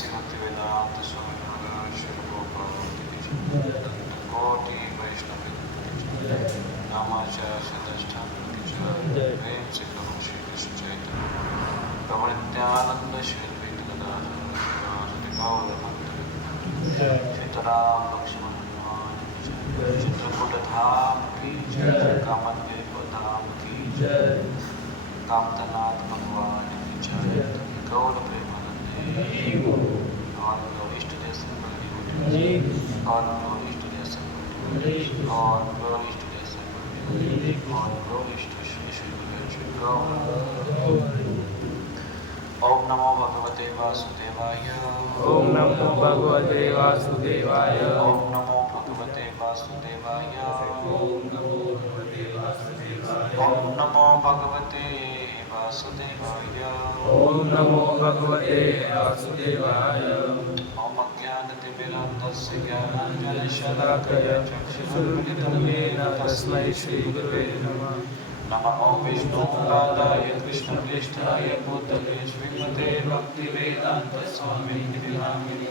श्री भक्तिवेदांत स्वामी महाराज श्री गोपाल कोटि वैष्णव नामाचार्य सदष्टान प्रेम से करो श्री कृष्ण चैतन्य प्रभु नित्यानंद श्री अद्वैत गदाधर गौर मंत्र सीताराम लक्ष्मण हनुमान चित्रकूट धाम की जय कामदेव धाम की जय कामतनाथ भगवान की जय गौर प्रेमानंद और इष्ट देश और इष्ट देश और इष्ट देश और इष्ट श्री श्री गौर। ओम नमो भगवते वासुदेवाय। ओम नमो भगवते वासुदेवाय। ओम नमो भगवते वासुदेवाय। ओम नमो भगवते वासुदेवाय। ओम नमो भगवते वासुदेवाय। ओम नमो भगवते वासुदेवाय। ओम अज्ञानतिमिरान्धस्य ज्ञानाञ्जनशलाकया चक्षुरुन्मिलितं येन तस्मै श्री गुरुवे नमः। नमो विष्णुपादाय कृष्णप्रेष्ठाय भूतले श्रीमते भक्तिवेदान्तस्वामिनिधि नामिने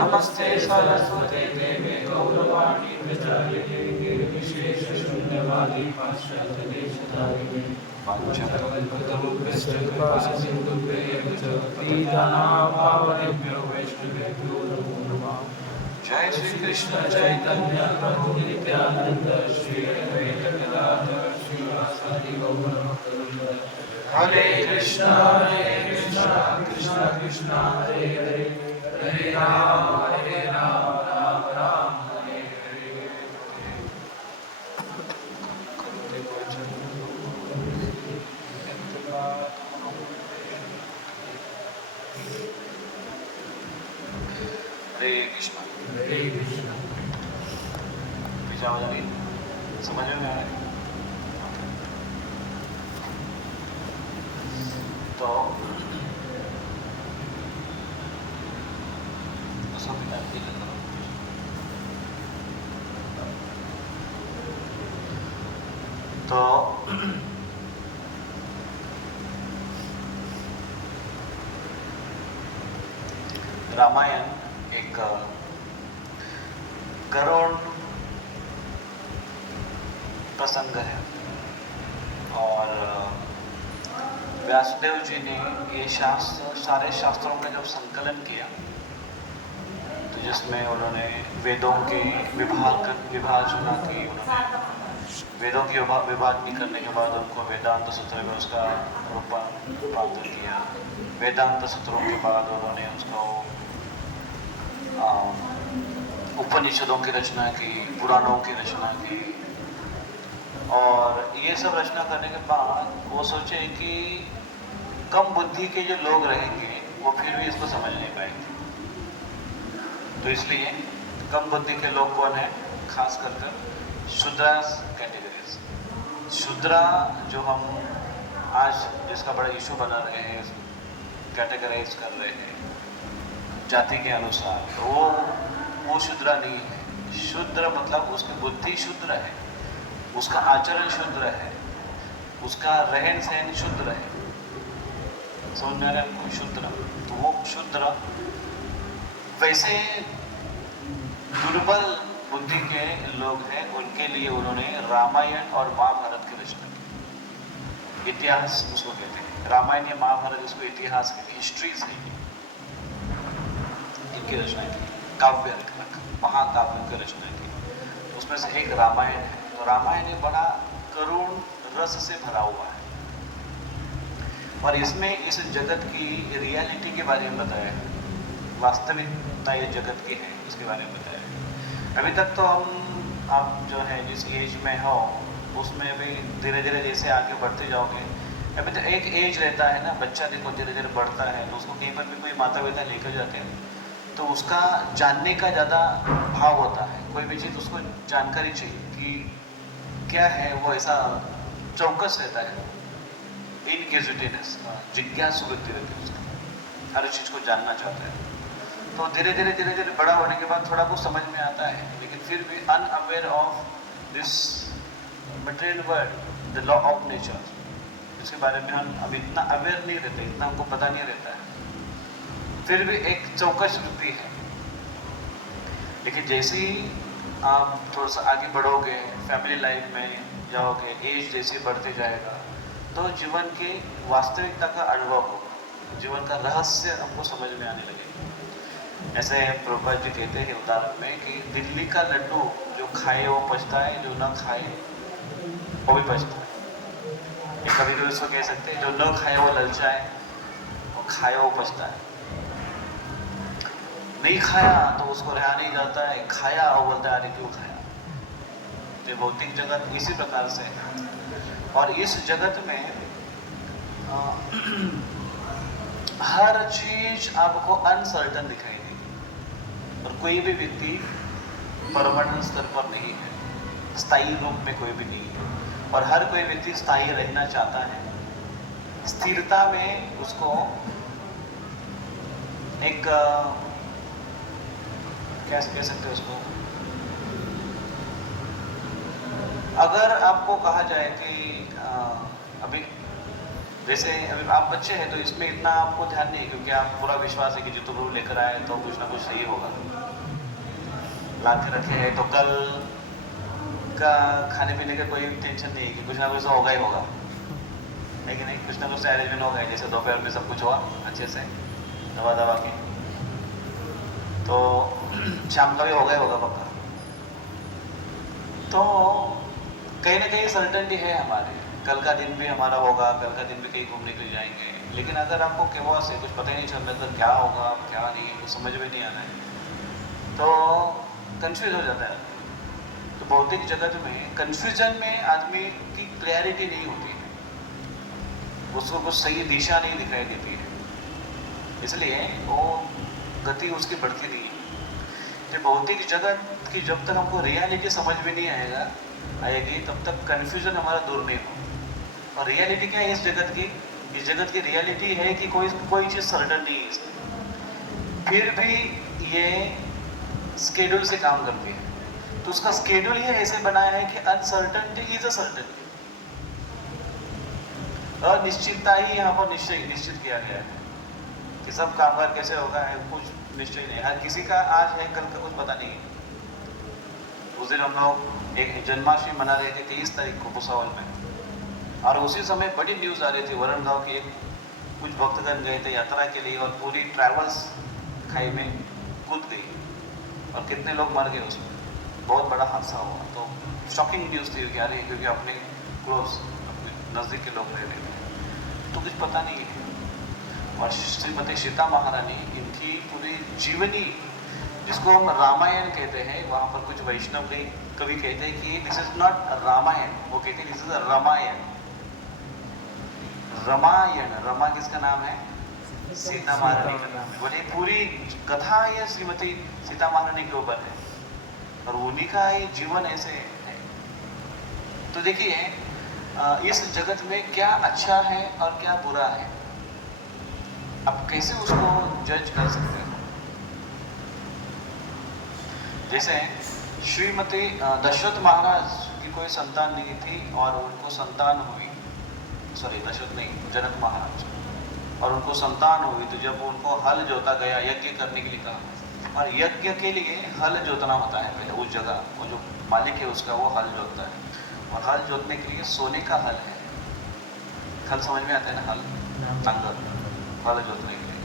नमस्ते सरस्वते देवे गौरवाणी प्रचारिणे निर्विशेषशून्यवादी पाश्चात्यदेशधारिणे वाञ्छाकल्पतरुभ्यश्च कृपासिन्धुभ्येव च पतितानां पावनेभ्यो वैष्णवेभ्यो नमो नमः। जय श्री कृष्ण चैतन्य प्रभु नित्यानंद श्री अद्वैत गदाधर श्रीवासादि गौर भक्तवृंद। हरे कृष्णा कृष्णा कृष्णा हरे हरे हरे राम राम राम हरे हरे। हरे कृष्णा हरे कृष्णा। समझ में आ रहा है? तो रामायण एक करुण प्रसंग है और व्यासदेव जी ने ये सारे शास्त्रों का जब संकलन किया तो जिसमें उन्होंने वेदों की विभाजना की, उन्होंने वेदों की विभाजनी करने के बाद उनको वेदांत सूत्र में उसका रूपांतर किया। वेदांत सूत्रों के बाद उन्होंने उसको उपनिषदों की रचना की, पुराणों की रचना की और ये सब रचना करने के बाद वो सोचे कि कम बुद्धि के जो लोग रहेंगे वो फिर भी इसको समझ नहीं पाएंगे, तो इसलिए कम बुद्धि के लोग कौन है? खास कर शूद्रा कैटेगरीज। शूद्रा जो हम आज जिसका बड़ा इशू बना रहे हैं, कैटेगराइज कर रहे हैं जाति के अनुसार, तो वो शूद्रा नहीं है। शूद्र मतलब उसकी बुद्धि शुद्र है, उसका आचरण शुद्र है, उसका रहन सहन शुद्र है। समझ में आ रहा है? शुद्र, तो वो शुद्र। वैसे दुर्बल बुद्धि के लोग हैं, उनके लिए उन्होंने रामायण और महाभारत की रचना की। इतिहास उसको कहते हैं, रामायण या महाभारत इसको इतिहास के हिस्ट्रीज है, इनकी रचना की। काव्य, महाकाव्य की रचना की। उसमें से एक रामायण है। तो रामायण ये बड़ा करुण रस से भरा हुआ है और इसमें इस जगत की रियलिटी के बारे में बताया है, वास्तविकता ये जगत की है उसके बारे में बताया है। अभी तक तो आप जो है जिस एज में हो उसमें भी धीरे धीरे जैसे आगे बढ़ते जाओगे, अभी तो एक एज रहता है ना, बच्चा देखो धीरे धीरे बढ़ता है तो उसको कहीं पर भी कोई माता पिता लेकर जाते हैं तो उसका जानने का ज़्यादा भाव होता है। कोई भी चीज़ उसको जानकारी चाहिए कि क्या है, वो ऐसा चौकस रहता है, इनक्यूजिटिवनेस, जिज्ञासु वृत्ति रहती है उसकी, हर चीज़ को जानना चाहता है। तो धीरे धीरे बड़ा होने के बाद थोड़ा कुछ समझ में आता है, लेकिन फिर भी unaware of this material world, the law of nature, इसके बारे में हम अभी इतना अवेयर नहीं रहते, इतना हमको पता नहीं रहता है। फिर भी एक चौकस वृत्ति है। लेकिन जैसे ही आप थोड़ा सा आगे बढ़ोगे, फैमिली लाइफ में जाओगे, एज जैसे बढ़ते जाएगा, तो जीवन की वास्तविकता का अनुभव होगा, जीवन का रहस्य हमको समझ में आने लगेगा। ऐसे प्रभुपाद जी कहते हैं उदाहरण में कि दिल्ली का लड्डू जो खाए वो पछताए, जो न खाए वो भी पछताए। ये कभी कभी इसको कह सकते हैं, जो न खाए वो ललचाए, वो खाए वो पछताए। नहीं खाया तो उसको रहा नहीं जाता है, खाया वो बोलता है अरे क्यों खाया। तो भौतिक जगत इसी प्रकार से है। और इस जगत में हर चीज आपको अनसर्टन दिखाई देगी, और कोई भी व्यक्ति परमानेंट स्तर पर नहीं है, स्थायी रूप में कोई भी नहीं है। और हर कोई व्यक्ति स्थायी रहना चाहता है, स्थिरता में उसको एक कैसे कह सकते हैं उसको, अगर आपको कहा जाए कि अभी वैसे अभी आप बच्चे हैं तो इसमें इतना आपको ध्यान नहीं, क्योंकि आप पूरा विश्वास है कि जितु प्रभु लेकर आए तो कुछ ना कुछ सही होगा, ला के रखे हैं तो कल का खाने पीने का कोई टेंशन नहीं है कि कुछ ना कुछ तो होगा ही होगा, है कि नहीं। कुछ ना कुछ अरेंजमेंट होगा, जैसे दोपहर में सब कुछ हुआ अच्छे से दवा के, तो शाम का भी होगा ही होगा पक्का। तो कहीं ना कहीं सर्टेनिटी है हमारे, कल का दिन भी हमारा होगा, कल का दिन भी कहीं घूमने के लिए जाएंगे। लेकिन अगर आपको केवल से कुछ पता ही नहीं चल रहा क्या होगा क्या नहीं, कुछ समझ में नहीं आना है, तो कंफ्यूज हो जाता है। तो भौतिक जगत में कंफ्यूजन में आदमी की क्लैरिटी नहीं होती है, उसको कुछ सही दिशा नहीं दिखाई देती है, इसलिए वो गति उसकी बढ़ती नहीं है। तो भौतिक जगत की जब तक हमको रियलिटी समझ में नहीं आएगी तब तक कंफ्यूजन हमारा दूर नहीं हो। और रियलिटी क्या है इस जगत की? इस जगत की रियलिटी है कि कोई चीज़ सर्टन नहीं है इसमें, फिर भी ये स्केड्यूल से काम करती है। तो उसका स्केड्यूल ही ऐसे बनाया है कि अनसर्टनिटी इज अ सर्टनिटी, अनिश्चितता ही यहाँ पर निश्चित किया गया है कि सब कामकाज कैसे होगा है, कुछ निश्चय नहीं। हर किसी का आज है कल का कुछ पता नहीं है। उस दिन हम लोग एक जन्माष्टमी मना रहे थे 23 तारीख को भुसावल में, और उसी समय बड़ी न्यूज़ आ रही थी, वरुण गांव के कुछ भक्तगण गए थे यात्रा के लिए और पूरी ट्रैवल्स खाई में कूद गई और कितने लोग मर गए उसमें, बहुत बड़ा हादसा हुआ। तो शॉकिंग न्यूज़ थी कि अरे, क्योंकि अपने क्लोज अपने नज़दीक के लोग रह रहे थे, तो कुछ पता नहीं है। और श्रीमती सीता महारानी, इनकी पूरी जीवनी जिसको हम रामायण कहते हैं, वहाँ पर कुछ वैष्णव कवि कहते हैं कि दिस इज नॉट रामायण, वो कहते हैं दिस इज रामायण। रामायण, रमा किसका नाम है? सीता महारानी का नाम है। बोले पूरी कथा ये श्रीमती सीता महारानी के ऊपर है, और उन्हीं का ये जीवन ऐसे है। तो देखिए इस जगत में क्या अच्छा है और क्या बुरा है, अब कैसे उसको जज कर सकते हैं। जैसे श्रीमती दशरथ महाराज की कोई संतान नहीं थी और उनको संतान हुई, दशरथ नहीं, जनक महाराज, और उनको संतान हुई। तो जब उनको हल जोता गया, यज्ञ करने के लिए कहा, और यज्ञ के लिए हल जोतना होता है पहले उस जगह, वो जो मालिक है उसका वो हल जोतता है, और हल जोतने के लिए सोने का हल है। हल समझ में आता है ना, हल हल जोतने के लिए।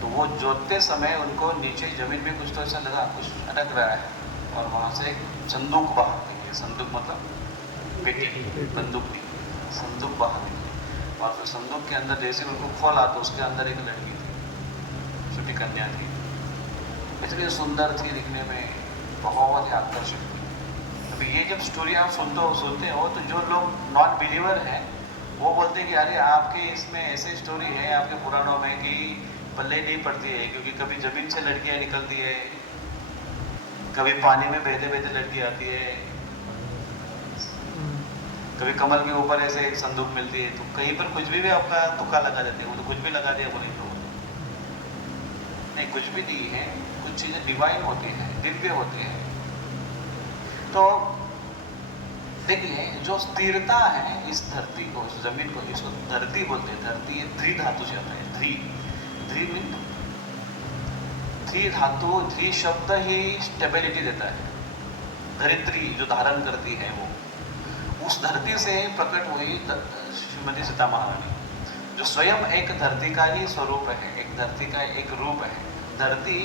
तो वो जोतते समय उनको नीचे जमीन में कुछ तो ऐसा लगा, कुछ अटक रहा है, और वहाँ से संदूक बाहर निकली। संदूक मतलब पेटी, बंदूक नहीं, संदूक बाहर निकली। और फिर संदूक के अंदर जैसे उनको खोला तो उसके अंदर एक लड़की थी, छोटी कन्या थी, इतनी सुंदर थी दिखने में, बहुत ही आकर्षक थी। अभी ये जब स्टोरी आप सुनते हो तो जो लोग नॉन बिलीवर हैं वो बोलते हैं कि अरे आपके इसमें ऐसे स्टोरी है आपके पुराणों में कि पल्ले नहीं पड़ती है, क्योंकि कभी जमीन से लड़कियां निकलती है, कभी पानी में बहते बहते लड़की आती है, कभी कमल के ऊपर ऐसे एक संदूक मिलती है। तो कहीं पर कुछ भी आपका तुक्का लगा देते हैं, वो तो कुछ भी लगा दिया बोले तो नहीं, कुछ भी नहीं है। कुछ चीजें डिवाइन होती हैं, दिव्य होती हैं। तो देखिए जो स्थिरता है इस धरती को, इस जमीन को, इसको धरती बोलते हैं। धरती ये ध्री धातु से आता है, ध्री मीन धी धातु, धी शब्द ही स्टेबिलिटी देता है। धरित्री जो धारण करती है वो, उस धरती से प्रकट हुई श्रीमती सीता महारानी, जो स्वयं एक धरती का ही स्वरूप है, एक धरती का एक रूप है। धरती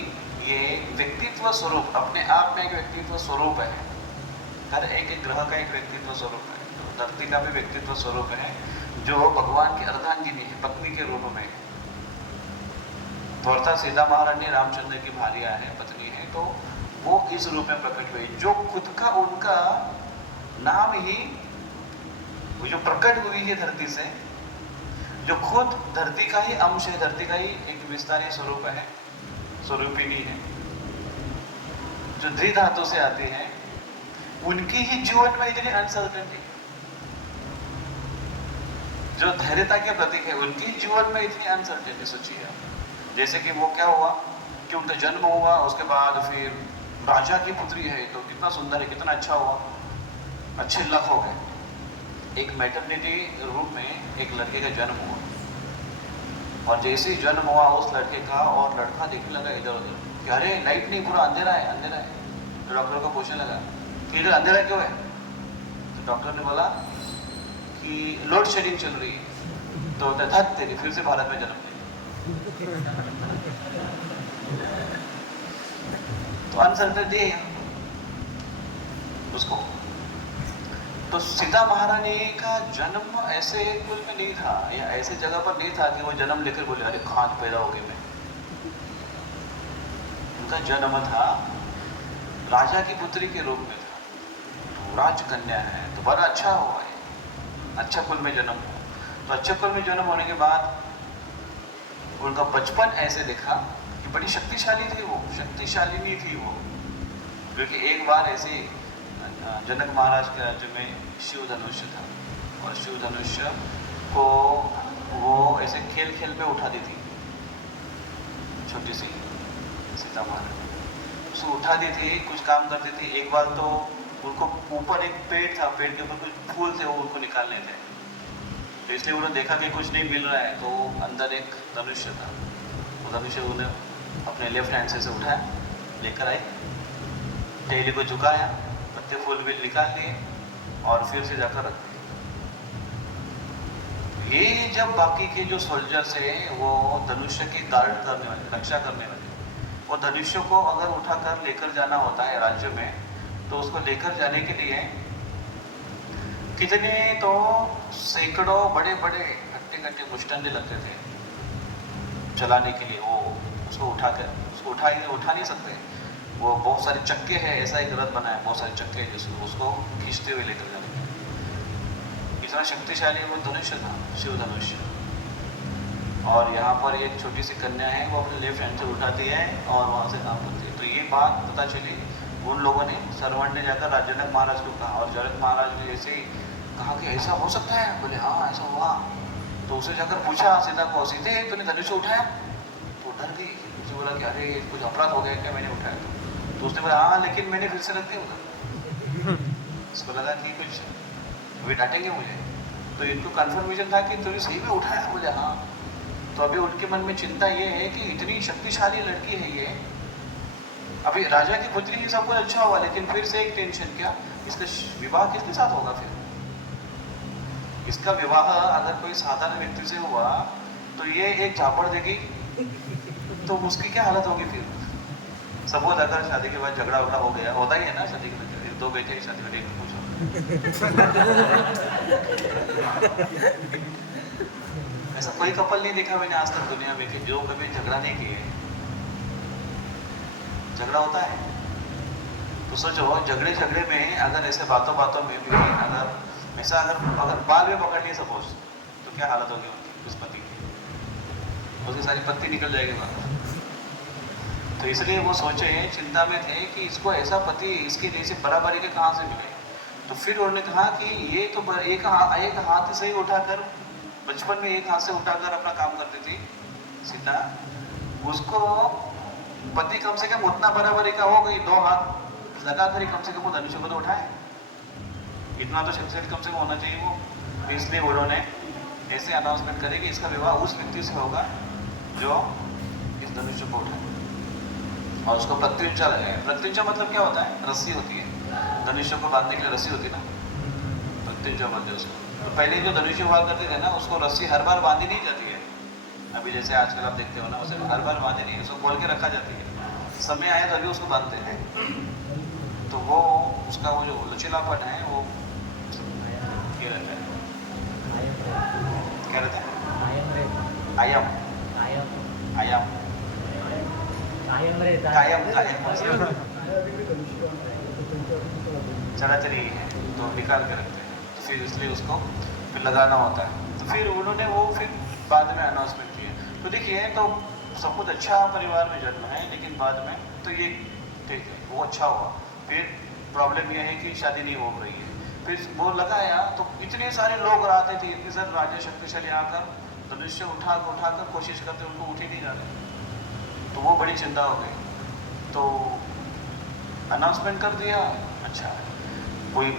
ये व्यक्तित्व स्वरूप, अपने आप में एक व्यक्तित्व स्वरूप है। हर एक ग्रह का एक व्यक्तित्व स्वरूप है, तो धरती का भी व्यक्तित्व स्वरूप है, जो भगवान की अर्धांगिनी है, पत्नी के रूप में। तो अर्थात सीता महारानी रामचंद्र की भार्या है, पत्नी है, तो वो इस रूप में प्रकट हुई, जो खुद का उनका नाम ही, वो जो प्रकट हुई है धरती से, जो खुद धरती का ही अंश है, धरती का ही एक विस्तारीय स्वरूप है, स्वरूपिणी है, जो धी धातु से आती है, उनकी ही जीवन में इतनी अनसर्टेनिटी, जो धैर्यता के प्रतीक है, उनकी जीवन में इतनी अनसर्टेनिटी। सोचिए आप, जैसे कि वो क्या हुआ कि उनका जन्म हुआ, उसके बाद फिर राजा की पुत्री है, तो कितना सुंदर है, कितना अच्छा हुआ, अच्छे लक हो गए। एक मैटरनिटी रूप में एक लड़के का जन्म हुआ, और जैसे ही जन्म हुआ उस लड़के का, और लड़का देखने लगा इधर उधर कि अरे लाइट नहीं, पूरा अंधेरा है, अंधेरा है। तो डॉक्टर को पूछने लगा कि इधर अंधेरा क्यों है? तो डॉक्टर ने बोला कि लोड शेडिंग चल रही है। तो धत तेरी, फिर से भारत में जन्म लिया। तो अनसर्टेनिटी है उसको। तो सीता महारानी का जन्म ऐसे कुछ में नहीं था, या ऐसे जगह पर नहीं था कि वो जन्म लेकर बोले अरे कहाँ पैदा हो गई मैं। उनका जन्म था राजा की पुत्री के रूप में था, तो राजकन्या है, तो बड़ा अच्छा हुआ है, अच्छा कुल में जन्म हुआ। तो अच्छे कुल में जन्म होने के बाद उनका बचपन ऐसे देखा कि बड़ी शक्तिशाली थी वो, शक्तिशालिनी थी वो, क्योंकि एक बार ऐसे जनक महाराज के राज्य में शिव धनुष्य था, और शिव धनुष्य को वो ऐसे खेल खेल में उठा दी थी, छोटी सी सीता महारानी उसको उठा दी थी, कुछ काम करती थी। एक बार तो उनको ऊपर एक पेड़ था, पेड़ के ऊपर कुछ फूल थे, वो उनको निकालने थे, तो इसलिए उन्होंने देखा कि कुछ नहीं मिल रहा है, तो अंदर एक धनुष्य था, वो धनुष्य उन्हें अपने लेफ्ट हैंड से उठाया, लेकर आई, टेली को झुकाया, पत्ते फूल भी निकाल लिए, और फिर से जाकर रख दिए। ये जब बाकी के जो सोल्जर्स हैं वो धनुष्य की गार्ड करने वाले, रक्षा करने वाले, वो धनुष्य को अगर उठाकर लेकर जाना होता है राज्य में, तो उसको लेकर जाने के लिए कितने तो सैकड़ों बड़े बड़े घंटे मुष्टंडे लगते थे चलाने के लिए। वो उसको उठा नहीं सकते, वो बहुत सारे चक्के हैं, ऐसा एक रथ बना है, बहुत सारे चक्के हैं जिसको उसको खींचते हुए लेकर जाते हैं। इतना शक्तिशाली वो धनुष्य था, शिव धनुष्य। और यहाँ पर एक छोटी सी कन्या है, वो अपने लेफ्ट हैंड से उठाती है और वहाँ से काम करती है। तो ये बात पता चली, उन लोगों ने, सर्वंट ने जाकर जनक महाराज को कहा, और जनक महाराज ने जैसे ही कहा कि ऐसा हो सकता है, बोले हाँ ऐसा हुआ। तो उसे जाकर पूछा सीता को, सीधे तूने धनुष्य उठाया? तो डर गई, उसे बोला कि अरे कुछ अपराध हो गया क्या, मैंने उठाया? तो उसने बोला हाँ लेकिन मैंने फिर से रख दिया उधर। उसको लगा कि कुछ वे डांटेंगे मुझे, तो इनको कंफर्मेशन था कि तूने सही में उठाया? बोले हाँ। तो अभी उनके मन में चिंता ये है कि इतनी शक्तिशाली लड़की है ये, अभी राजा की पुत्री ही सब कुछ अच्छा हुआ, लेकिन फिर से एक टेंशन, क्या इसका विवाह किसके साथ होगा? फिर इसका विवाह अगर कोई साधारण व्यक्ति से हुआ तो ये एक झापड़ देगी, तो उसकी क्या हालत होगी? फिर सपोज अगर शादी के बाद झगड़ा वगड़ा हो गया, होता ही है ना शादी के बाद, दो बेटे शादी में, एक पूछो ऐसा कोई कपल नहीं देखा मैंने आज तक दुनिया में कि जो कभी झगड़ा नहीं किए। झगड़ा होता है तो सोचो, झगड़े में अगर ऐसे बातों में भी अगर ऐसा अगर बाल में पकड़ लिए सपोज, तो क्या हालत होगी उनकी, उस पति की? उसकी सारी पत्ती निकल जाएगी बाहर। तो इसलिए वो सोचे, चिंता में थे कि इसको ऐसा पति इसके लिए से बराबरी के कहाँ से मिले। तो फिर उन्होंने कहा कि ये तो एक हाथ से ही उठाकर, बचपन में एक हाथ से उठाकर अपना काम करती थी सीता, उसको पति कम से कम उतना बराबरी का हो गई, 2 हाथ लगाकर ही कम से कम वो धनुष्य को तो उठाए, इतना तो शख्सियत कम से कम होना चाहिए वो। इसलिए उन्होंने ऐसे अनाउंसमेंट करे कि इसका विवाह उस व्यक्ति से होगा जो इस धनुष्य को उठाए। और उसको प्रत्युंचा लगाया। प्रत्युंचा मतलब क्या होता है? रस्सी होती है, धनुष्य को बांधने के लिए रस्सी होती है ना, प्रत्युंचा बोलते हैं उसको। तो पहले जो धनुष्य हुआ करते थे ना, उसको रस्सी हर बार बांधी नहीं जाती है। अभी जैसे आजकल आप देखते हो ना, उसे हर बार बांधी नहीं, उसको खोल के रखा जाती है, समय आए तो अभी उसको बांधते हैं। तो वो उसका वो जो लचीलापन है वो ये रहता है, क्या रहता है? आयाम, आयाम, कायम, कायम चढ़ाते नहीं है, तो निकाल के रखते हैं। तो फिर इसलिए उसको फिर लगाना होता है। तो फिर उन्होंने वो फिर बाद में अनाउंसमेंट किया। तो देखिए, तो सब कुछ अच्छा परिवार में जन्म है, लेकिन बाद में तो ये ठीक है, वो अच्छा हुआ। फिर प्रॉब्लम ये है कि शादी नहीं हो रही है। फिर वो लगाया तो इतने सारे लोग आते थे, इतने सारे राजा शक्तिशाली आकर धनुष्य उठाकर कोशिश करते, उनको उठ ही नहीं रहे। तो वो बड़ी चिंता हो गई। तो अनाउंसमेंट कर दिया, अच्छा कोई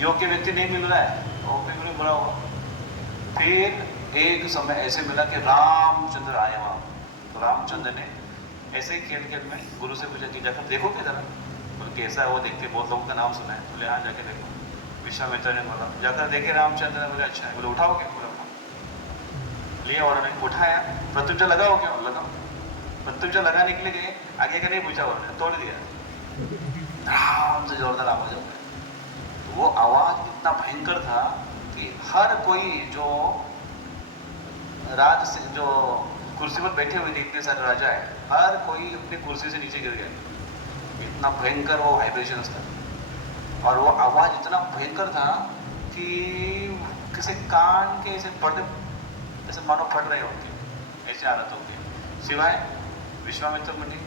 योग्य व्यक्ति नहीं मिल रहा है, वो भी बड़ा बुरा हुआ। फिर एक समय ऐसे मिला कि रामचंद्र आए वहाँ। तो रामचंद्र ने ऐसे ही खेल खेल में गुरु से पूछा कि जाकर देखो क्या जरा, बोले कैसा है वो, देखते बहुत लोगों का नाम सुना है। बोले हाँ जाके देखो। विश्वामित्र ने बोला, जाकर देखे रामचंद्र ने, बोले अच्छा है। बोले उठाओ क्या? बोला लिया, उन्होंने उठाया, प्रत्युंचा लगाओ क्या? लगाओ। प्रत्युंचा लगाने के लिए गए, आगे का नहीं पूछा, उन्होंने तोड़ दिया, राम से जोरदार आवाज हो गई। वो आवाज इतना भयंकर था कि हर कोई जो राज से जो कुर्सी पर बैठे हुए थे, इतने सारे राजा है, हर कोई अपनी कुर्सी से नीचे गिर गया। इतना भयंकर वो वाइब्रेशन था, और वो आवाज इतना भयंकर था कि किसी कान के ऐसे पर्दे ऐसे मानो फट रहे होते, ऐसी हालत होती। सिवाय विश्वामित्र मुनि,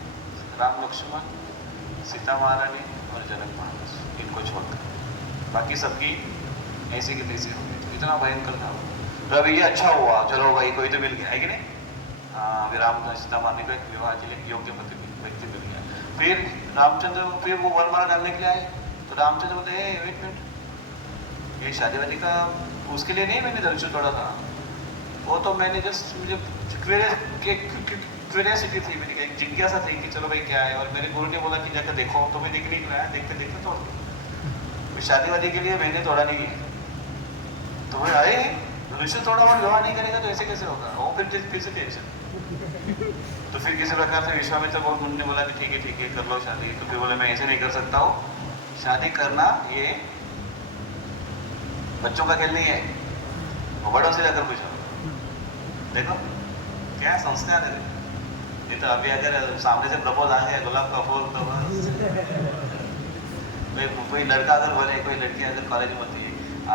राम लक्ष्मण, सीता महारानी और जनक महाराज, इनको छोड़कर बाकी सबकी ऐसे की तैसे हो गई। इतना भयंकर था वो। तो अभी ये अच्छा हुआ, चलो भाई कोई तो मिल गया है कि नहीं। अभी राम सीता महारानी को एक विवाह के लिए योग्य व्यक्ति मिल गया। फिर रामचंद्र फिर वो वरमाला डालने के लिए आए। तो रामचंद्र बोलते हैं एक मिनट, ये शादी वादी का उसके लिए नहीं मैंने धनुष्य तोड़ा था, वो तो मैंने जस्ट मुझे क्यूरियोसिटी थी, मेरी एक जिज्ञासा थी कि चलो भाई क्या है। और मेरे गुरु ने बोला कि जाकर देखो, तो मैं देखने गया, देखते देखते तोड़ दिया। शादी वादी के लिए मैंने तोड़ा नहीं है। तो भाई अरे धनुष्य तोड़ा और विवाह नहीं करेगा तो ऐसे कैसे होगा? वो फिर से टेंशन। तो फिर किसी प्रकार से विश्वामित्र बहुत मुनि ने बोला कि ठीक है कर लो शादी। तो फिर बोले मैं ऐसे नहीं कर सकता हूँ, शादी करना ये बच्चों का खेल नहीं है, वो बड़ों से जाकर पूछो। देखो क्या संस्कार है। ये तो अभी अगर सामने से प्रपोज आ गया गुलाब का फूल, तो कोई लड़का अगर बोले, कोई लड़की अगर कॉलेज में होती है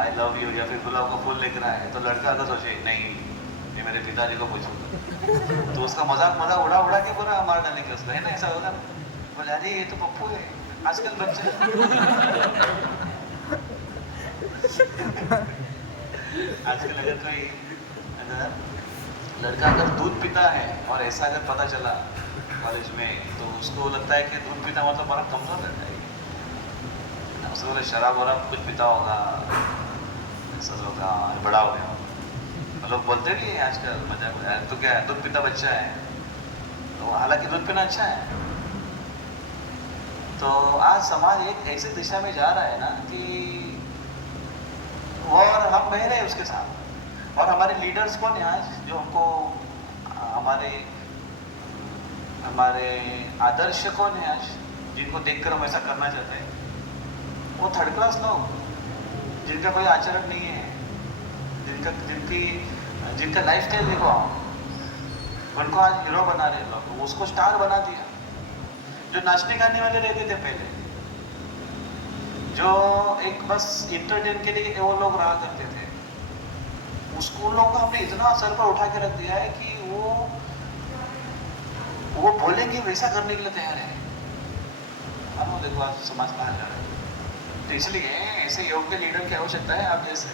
आई लव यू, या फिर गुलाब का फूल लेकर आए, तो लड़का अगर सोचे नहीं ये मेरे पिताजी को पूछूंगा, तो उसका मजाक उड़ा के पूरा मार डालने के उसको, है ना, ऐसा होगा ना। बोले अरे ये तो पप्पू है, आजकल बच्चे आजकल अगर लड़का अगर दूध पीता है और ऐसा अगर पता चला कॉलेज में, तो उसको लगता है कि दूध पीता मतलब बड़ा कमजोर रहता है। उसको बोले शराब वराब कुछ पीता होगा, ऐसा होगा, बड़ा हो गया। लोग बोलते भी है आजकल मजाक में, तो क्या है दूध पीता बच्चा है। तो हालांकि दूध पीना अच्छा है। तो आज समाज एक ऐसी दिशा में जा रहा है ना कि, और हम बह रहे हैं उसके साथ। और हमारे लीडर्स कौन है आज, जो हमको हमारे आदर्श कौन है आज, जिनको देखकर हम ऐसा करना चाहते हैं? वो थर्ड क्लास लोग, जिनका कोई आचरण नहीं है, जिनका लाइफस्टाइल देखो आप, उनको आज हीरो बना रहे लोग, उसको स्टार बना दिया। जो नाचने गाने वाले रहते थे पहले, जो एक बस इंटरटेन के लिए वो लोग रहा करते थे, उसको लोगों को हमने इतना सर पर उठा के रख दिया है कि वो बोलेंगे वैसा करने के लिए तैयार है। अब देखो आज समाज कहाँ जा रहा है। तो इसलिए ऐसे योग्य लीडर की आवश्यकता है आप जैसे,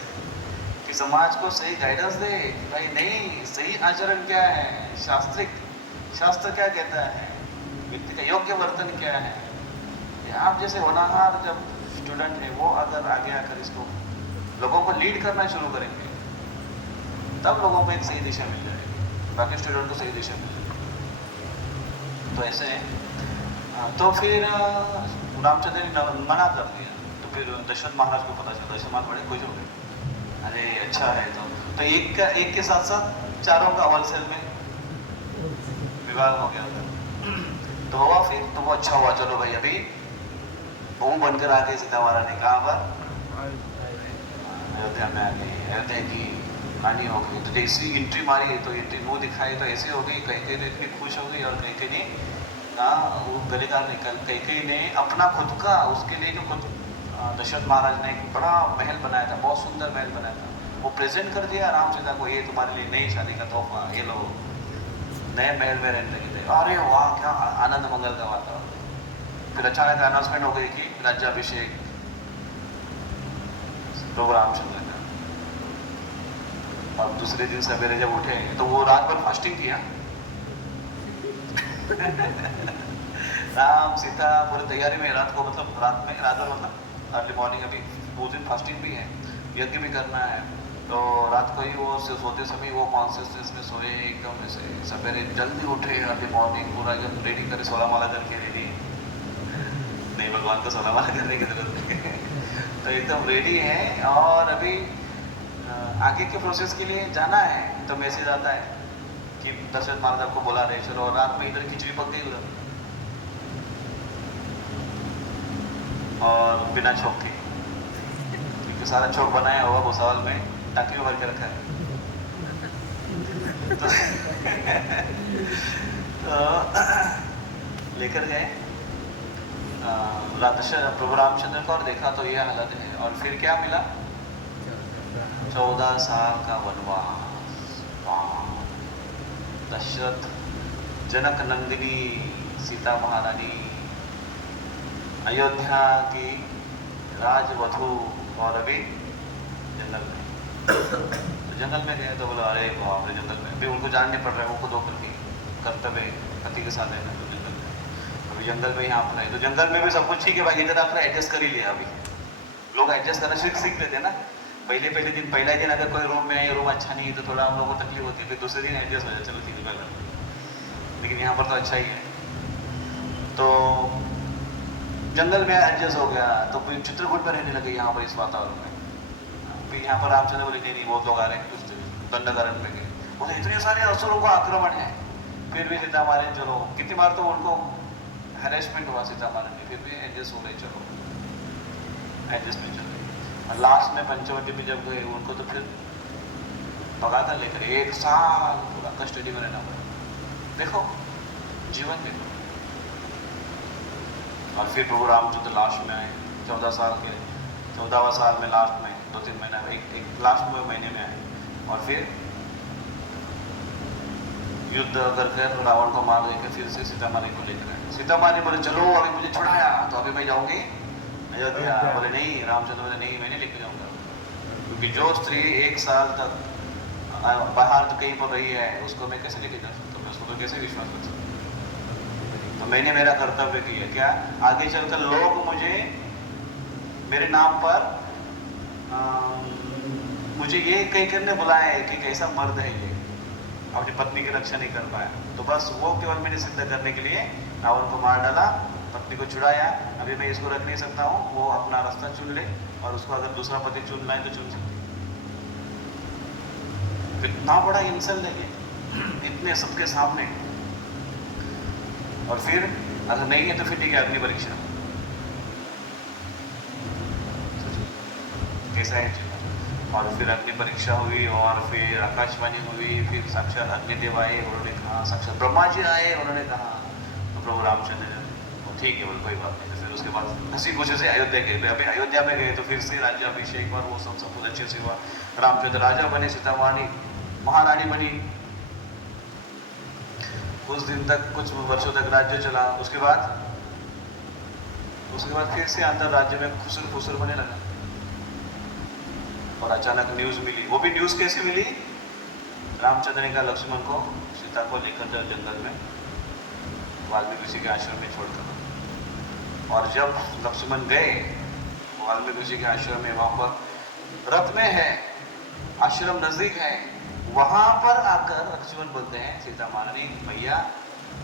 कि समाज को सही गाइडेंस दे कि भाई नहीं, सही आचरण क्या है, शास्त्र क्या कहता है, व्यक्ति का योग्य वर्तन क्या है। आप जैसे होनहार जब स्टूडेंट है, वो अगर आगे आकर इसको लोगों को लीड करना शुरू करेंगे, तब लोगों को एक सही दिशा मिल जाएगी, बाकी स्टूडेंट को सही दिशा मिल जाएगी। तो ऐसे तो फिर रामचंद्र ने मना कर दिया। तो फिर दशरथ महाराज को पता चला, दशरथ महाराज बड़े खुश हो गए, अरे अच्छा है। तो एक के साथ साथ चारों का होलसेल में विवाह हो गया था। तो हुआ फिर, तो वो अच्छा हुआ, चलो भाई अभी बहू बनकर आ गए सीता महारानी। कहाँ पर? अयोध्या में आ गई। अयोध्या की रानी हो गई। तो जैसी एंट्री मारी तो एंट्री मुँह दिखाई तो ऐसे हो गई, कहीं कहीं इतनी खुश हो गई और कहीं कहीं ने वो गलेदार निकल, कहीं कहीं ने अपना खुद का उसके लिए जो खुद दशरथ महाराज ने एक बड़ा महल बनाया था, बहुत सुंदर महल बनाया था, वो प्रेजेंट कर दिया राम सीता को, ये तुम्हारे लिए नई शादी का तोहफा, ये लो नए महल में रहने लगे थे। अरे वाह, क्या आनंद मंगल का वातावरण। फिर अचानक अनाउंसमेंट हो गई कि राज्याभिषेक प्रभु रामचंद्र का। अब दूसरे दिन सवेरे जब उठे तो वो रात भर फास्टिंग किया। राम सीता पूरी तैयारी में, रात को मतलब रात में, रात भर मतलब अर्ली मॉर्निंग, अभी उस दिन फास्टिंग भी है, यज्ञ भी करना है। तो रात को ही वो सोते समय वो कॉन्सियसनेस में सोए, एकदम ऐसे सवेरे जल्दी उठे, अर्ली मॉर्निंग पूरा एकदम रेडी करे, सोलह माला करके रेडी। नहीं, भगवान को सोलह माला करने की जरूरत नहीं। तो एकदम रेडी है और अभी आगे के प्रोसेस के लिए जाना है। तो मैसेज आता है कि दशरथ महाराज आपको बुला रहे, चलो। और रात में इधर खिचड़ी पक गई उधर, और बिना चौक के, क्योंकि सारा चौक बनाया हुआ भूसावल में, टाँकी में भर के रखा है। तो लेकर गए प्रभु रामचंद्र को और देखा तो यह हालत है। और फिर क्या मिला? 14 साल का वनवास। दशरथ, जनक नंदिनी सीता महारानी, अयोध्या की राजवधू, और अभी जंगल में। तो जंगल में गए तो बोला, अरे बाप रे, जंगल में अभी उनको जानने पड़ रहा है, उनको दो करके कर्तव्य पति के साथ रहना। तो जंगल में, अभी जंगल में यहाँ पर है, तो जंगल में भी सब कुछ ठीक है भाई, इधर आपने एडजस्ट कर ही लिया। अभी लोग एडजस्ट करना सीख लेते हैं ना। पहले दिन, पहला दिन अगर कोई रूम में रूम अच्छा नहीं है तो थोड़ा हम लोगों को तकलीफ होती है, फिर दूसरे दिन एडजस्ट हो जाए, चलो ठीक है। लेकिन यहाँ पर तो अच्छा ही है। तो जंगल में एडजस्ट हो गया, तो फिर चित्रकूट में रहने लगे यहाँ पर इस वातावरण में। फिर यहाँ पर रामचंद्र बोले, नहीं बहुत लोग आ रहे हैं, कुछ दंडकरण में गए, बोले इतने सारे असुरों का आक्रमण है। फिर भी सीता महारानी, चलो कितनी बार तो उनको हैरेसमेंट हुआ सीता महारानी, फिर भी एडजस्ट हो गए, चलो एडजस्टमेंट चल रही। और लास्ट में पंचवटी में जब गए, उनको तो फिर भगा था लेकर, 1 साल पूरा कस्टडी में रहना पड़ा। देखो जीवन में। और फिर प्रभु रामचंद्र लास्ट में आए 14 साल के, 14वां साल में लास्ट में 2-3 महीना, एक लास्ट में महीने में आए। और फिर युद्ध करके रावण को मार देकर फिर से सीता मानी को लेकर आए। सीता मानी बोले, चलो अभी मुझे छुड़ाया तो अभी मैं जाऊंगी अयोध्या। बोले नहीं, रामचंद्र बोले नहीं, मैं नहीं लेके जाऊंगा, क्योंकि जो स्त्री 1 साल तक बाहर तो कहीं पर रही है, उसको मैं कैसे लेके जा सकता हूँ, उसको तो कैसे विश्वास कर सकता हूँ। तो मैंने मेरा कर्तव्य किया। क्या? आगे चलकर लोग मुझे मेरे नाम पर मुझे ये कह करने बुलाए कि कैसा मर्द है ये, अपनी पत्नी की रक्षा नहीं कर पाया। तो बस वो केवल मैंने सिद्ध करने के लिए रावण को मार डाला, पत्नी को छुड़ाया। अभी मैं इसको रख नहीं सकता हूँ, वो अपना रास्ता चुन ले, और उसको अगर दूसरा पति चुनना है तो चुन सकते। इतना बड़ा इंसल्ट है इतने सबके सामने। और फिर अगर नहीं है तो फिर ठीक है, अग्नि परीक्षा कैसा है जीवन। और फिर अग्नि परीक्षा हुई, और फिर आकाशवाणी हुई, फिर साक्षात अग्निदेव आए, उन्होंने कहा, साक्षात ब्रह्मा जी आए, उन्होंने कहा। तो प्रभु रामचंद्र ठीक है बोले कोई बात नहीं। तो फिर उसके बाद हंसी खुशी से अयोध्या गए। अभी अयोध्या में गए तो फिर से राज्याभिषेक और वो सब कुछ अच्छे से हुआ। रामचंद्र राजा बने, सीता महारानी बनी। कुछ दिन तक, कुछ वर्षों तक राज्य चला। उसके बाद फिर से अंदर राज्य में खुसर होने लगा। और अचानक न्यूज मिली। वो भी न्यूज कैसे मिली? रामचंद्र ने कहा लक्ष्मण को, सीता को लेकर जाओ जंगल में, वाल्मीकि ऋषि के आश्रम में छोड़कर। और जब लक्ष्मण गए वाल्मीकि ऋषि के आश्रम में, वहां पर रथ में है, आश्रम नजदीक है, वहां पर आकर लक्ष्मण बोलते हैं सीता महारानी, भैया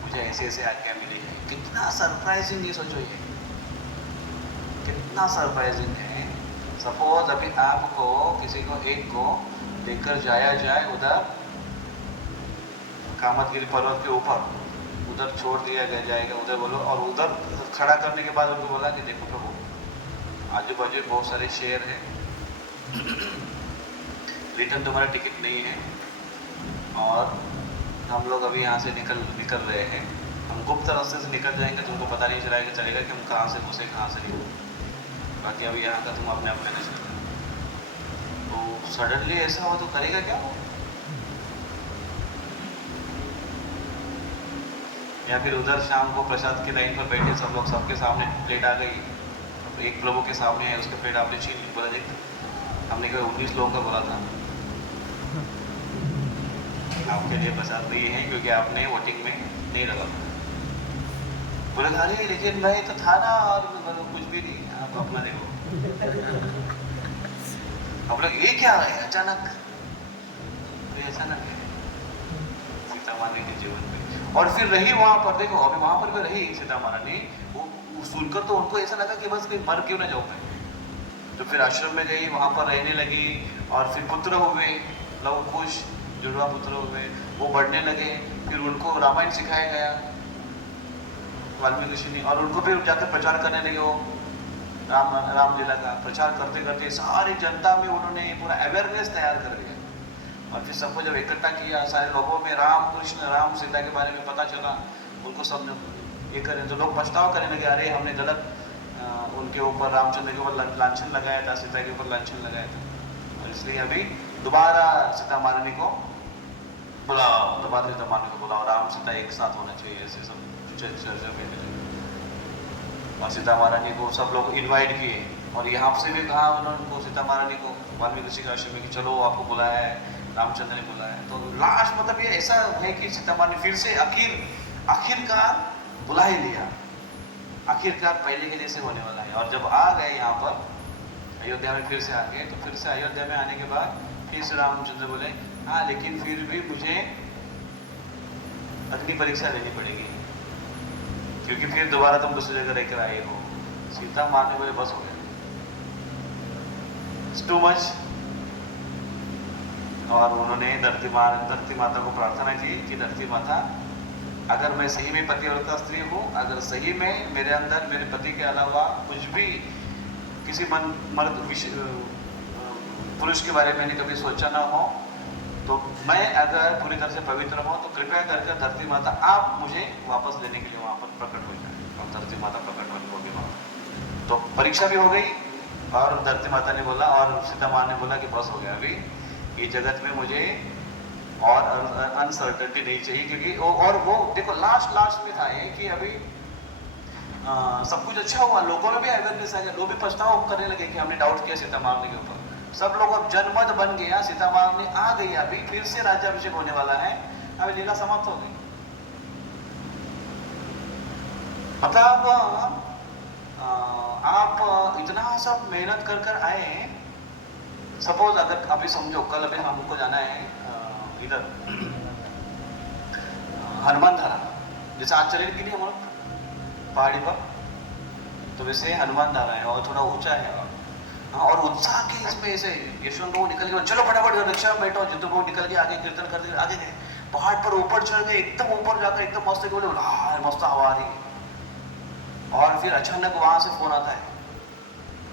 मुझे ऐसे ऐसे आज्ञा मिली है। कितना सरप्राइजिंग, ये सोचो, ये कितना सरप्राइजिंग है। सपोज अभी आपको किसी को एक को लेकर जाया जाए उधर कामतगिरी पर्वत के ऊपर, उधर छोड़ दिया जाएगा उधर, बोलो, और उधर खड़ा करने के बाद उनको बोला कि देखो प्रभु, आजू बाजू बहुत सारे शेर हैं, रिटर्न तुम्हारा टिकट नहीं है, और हम लोग अभी यहाँ से निकल रहे हैं, हम गुप्त रास्ते से निकल जाएंगे, तुमको पता नहीं चलेगा कि हम कहाँ से घुसे कहाँ से नहीं, बाकी अभी यहाँ का तुम अपने अपने नजर। तो सडनली ऐसा हो तो करेगा क्या हो? या फिर उधर शाम को प्रसाद की लाइन पर बैठे सब लोग, सबके सामने प्लेट आ गई, तो एक प्रभु के सामने है, उसके प्लेट आपने छीन ली, बोला देख हमने कहा 19 लोगों का बोला था आपके लिए प्रसाद नहीं है क्योंकि आपने वोटिंग में नहीं लगा। बोले अरे लेकिन मैं तो था ना, और कुछ भी नहीं, आप अपना देखो। अब लोग ये क्या है अचानक, तो ये अचानक है सीता माता के जीवन में। और फिर रही वहां पर, देखो अभी वहां पर भी रही सीता महारानी, वो सुनकर तो उनको ऐसा लगा कि बस कहीं मर क्यों ना जाऊं मैं। तो फिर आश्रम में गई, वहां पर रहने लगी, और फिर पुत्र हुए, लव कुश जुड़वा पुत्र हुए, वो बढ़ने लगे, फिर उनको रामायण सिखाया गया वाल्मीकि ऋषि ने, और उनको फिर जाकर प्रचार करने लगे, वो रामलीला का प्रचार करते करते सारी जनता में उन्होंने पूरा अवेयरनेस तैयार कर दिया। और फिर सबको जब इकट्ठा किया, सारे लोगों में राम कृष्ण राम सीता के बारे में पता चला, उनको सब ये करें तो लोग पछतावा करने लगे, अरे हमने गलत उनके ऊपर, रामचंद्र के ऊपर लांछन लगाया था, सीता के ऊपर लांछन लगाया था, और इसलिए अभी दोबारा सीता महारानी को बुलाओ, दोबारा सीता महारानी को बुलाओ, राम सीता एक साथ होना चाहिए, ऐसे सब चर्चा में। और सीता महारानी को सब लोग इनवाइट किए, और यहाँ से भी कहा उन्होंने उनको, सीता महारानी को वाल्मीकि ऋषि के आश्रम में कि चलो आपको बुलाया है, रामचंद्र ने बुलाया है। तो लास्ट मतलब ये ऐसा है कि सीता महारानी फिर से आखिरकार बुला ही लिया, आखिरकार पहले के जैसे होने वाला है। और जब आ गए यहाँ पर अयोध्या में, फिर से आ गए, तो फिर से अयोध्या में आने के बाद फिर से रामचंद्र बोले हाँ लेकिन फिर भी मुझे अग्नि परीक्षा लेनी पड़ेगी, क्योंकि फिर दोबारा तुम दूसरी जगह रहकर आए हो। सीता मारने बोले बस हो गया, टू मच। और उन्होंने धरती माता को प्रार्थना की कि धरती माता, अगर मैं सही में पतिव्रता स्त्री हूँ, अगर सही में मेरे अंदर मेरे पति के अलावा कुछ भी किसी मर्द पुरुष के बारे में मैंने कभी सोचा ना हो, तो मैं अगर पूरी तरह से पवित्र हूँ, तो कृपया करके धरती माता आप मुझे वापस लेने के लिए वहाँ पर प्रकट हो जाए। और धरती माता प्रकट होगी वहाँ, तो परीक्षा भी हो गई, और धरती माता ने बोला, और सीता माँ ने बोला कि बस हो गया, अभी ये जगत में मुझे और अनसर्टेनिटी नहीं चाहिए, क्योंकि वो देखो लास्ट में था ये कि अभी सब कुछ अच्छा हुआ, लोगों में भी अवेयरनेस आ गया, लोग भी पछतावा करने लगे कि हमने डाउट किया सीता मारने के ऊपर, सब लोग अब जनमत बन गया, सीता मारने आ गई, अभी फिर से राज्याभिषेक होने वाला है, अभी लीला समाप्त हो गई। मतलब आप इतना सब मेहनत कर आए, सपोज अगर अभी समझो कल अभी हमको जाना है इधर हनुमान धारा, जैसे आज चले के लिए हम पहाड़ी पर, तो वैसे हनुमान धारा है और थोड़ा ऊंचा है, और उत्साह के इसमें ऐसे यशवंत वो निकल गए, चलो फटाफट रिक्शा में बैठो, जितने लोग निकल के आगे कीर्तन करते आगे गए, पहाड़ पर ऊपर चढ़ गए, एकदम ऊपर जाकर एकदम मस्त बोले मस्त हवा आ रही है। और फिर अचानक वहां से फोन आता है,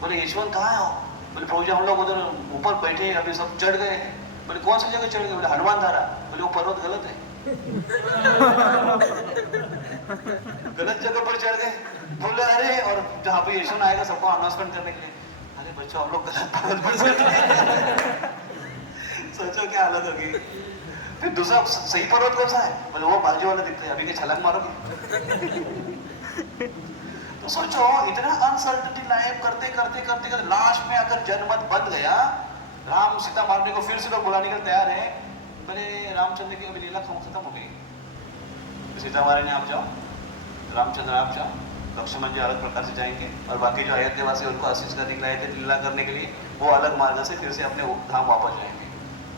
बोले यशवंत कहाँ हो? बोले प्रभु जी हम लोग उधर ऊपर बैठे हैं, अभी सब चढ़ गए हैं। बोले कौन सी जगह चढ़ गए? बोले हनुमान धारा। बोले वो पर्वत गलत है, गलत जगह पर चढ़ गए। बोले अरे, और जहाँ पे यशवंत आएगा सबको अनाउंसमेंट करने के लिए, अरे बच्चों हम लोग गलत पर्वत पर चढ़ गए। सोचो क्या हालत होगी। फिर दूसरा सही पर्वत कौन सा है? बोले वो बाजू वाला दिखता है, अभी के छलांग मारोगे। तो सोचो इतना अनसर्टेनिटी लाइफ करते लास्ट में अगर जनमत बन गया, राम सीता मारने को फिर से लोग बुलाने के लिए तैयार है, बोले रामचंद्र की अभी लीला खत्म हो गई, सीता मारने आप जाओ, रामचंद्र आप जाओ, लक्ष्मण जी अलग प्रकार से जाएंगे, और बाकी जो अयोध्यावासी उनको आशीष करने के लिए आए थे लीला करने के लिए, वो अलग मार्ग से फिर से अपने धाम वापस जाएंगे।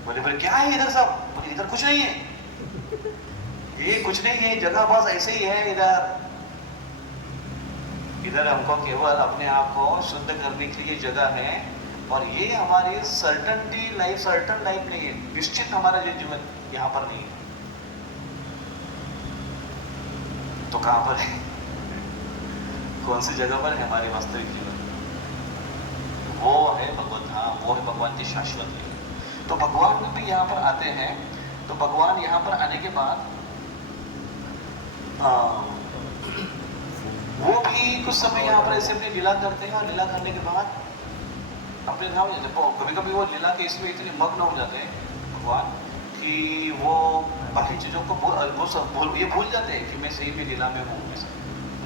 बोले बोले क्या है इधर सब? बोले इधर कुछ नहीं है, ये कुछ नहीं है, जगह बस ऐसे ही है। इधर हमको केवल अपने आप को शुद्ध करने के लिए जगह है, और ये हमारी सर्टन लाइफ नहीं है, निश्चित हमारा जो जीवन यहाँ पर नहीं है। तो कहाँ पर है? कौन सी जगह पर है हमारे वास्तविक जीवन? वो है भगवत धाम, वो है भगवान की शाश्वत लीला। तो भगवान भी यहाँ पर आते हैं। तो भगवान यहाँ पर आने के बाद वो भी कुछ समय यहाँ पर ऐसे अपनी लीला करते हैं, और लीला करने के बाद अपने धाम जाते हैं। कभी कभी वो लीला के इसमें इतने मग्न हो जाते हैं भगवान कि वो बाकी चीजों को भूल जाते हैं कि मैं सही में लीला में हूँ।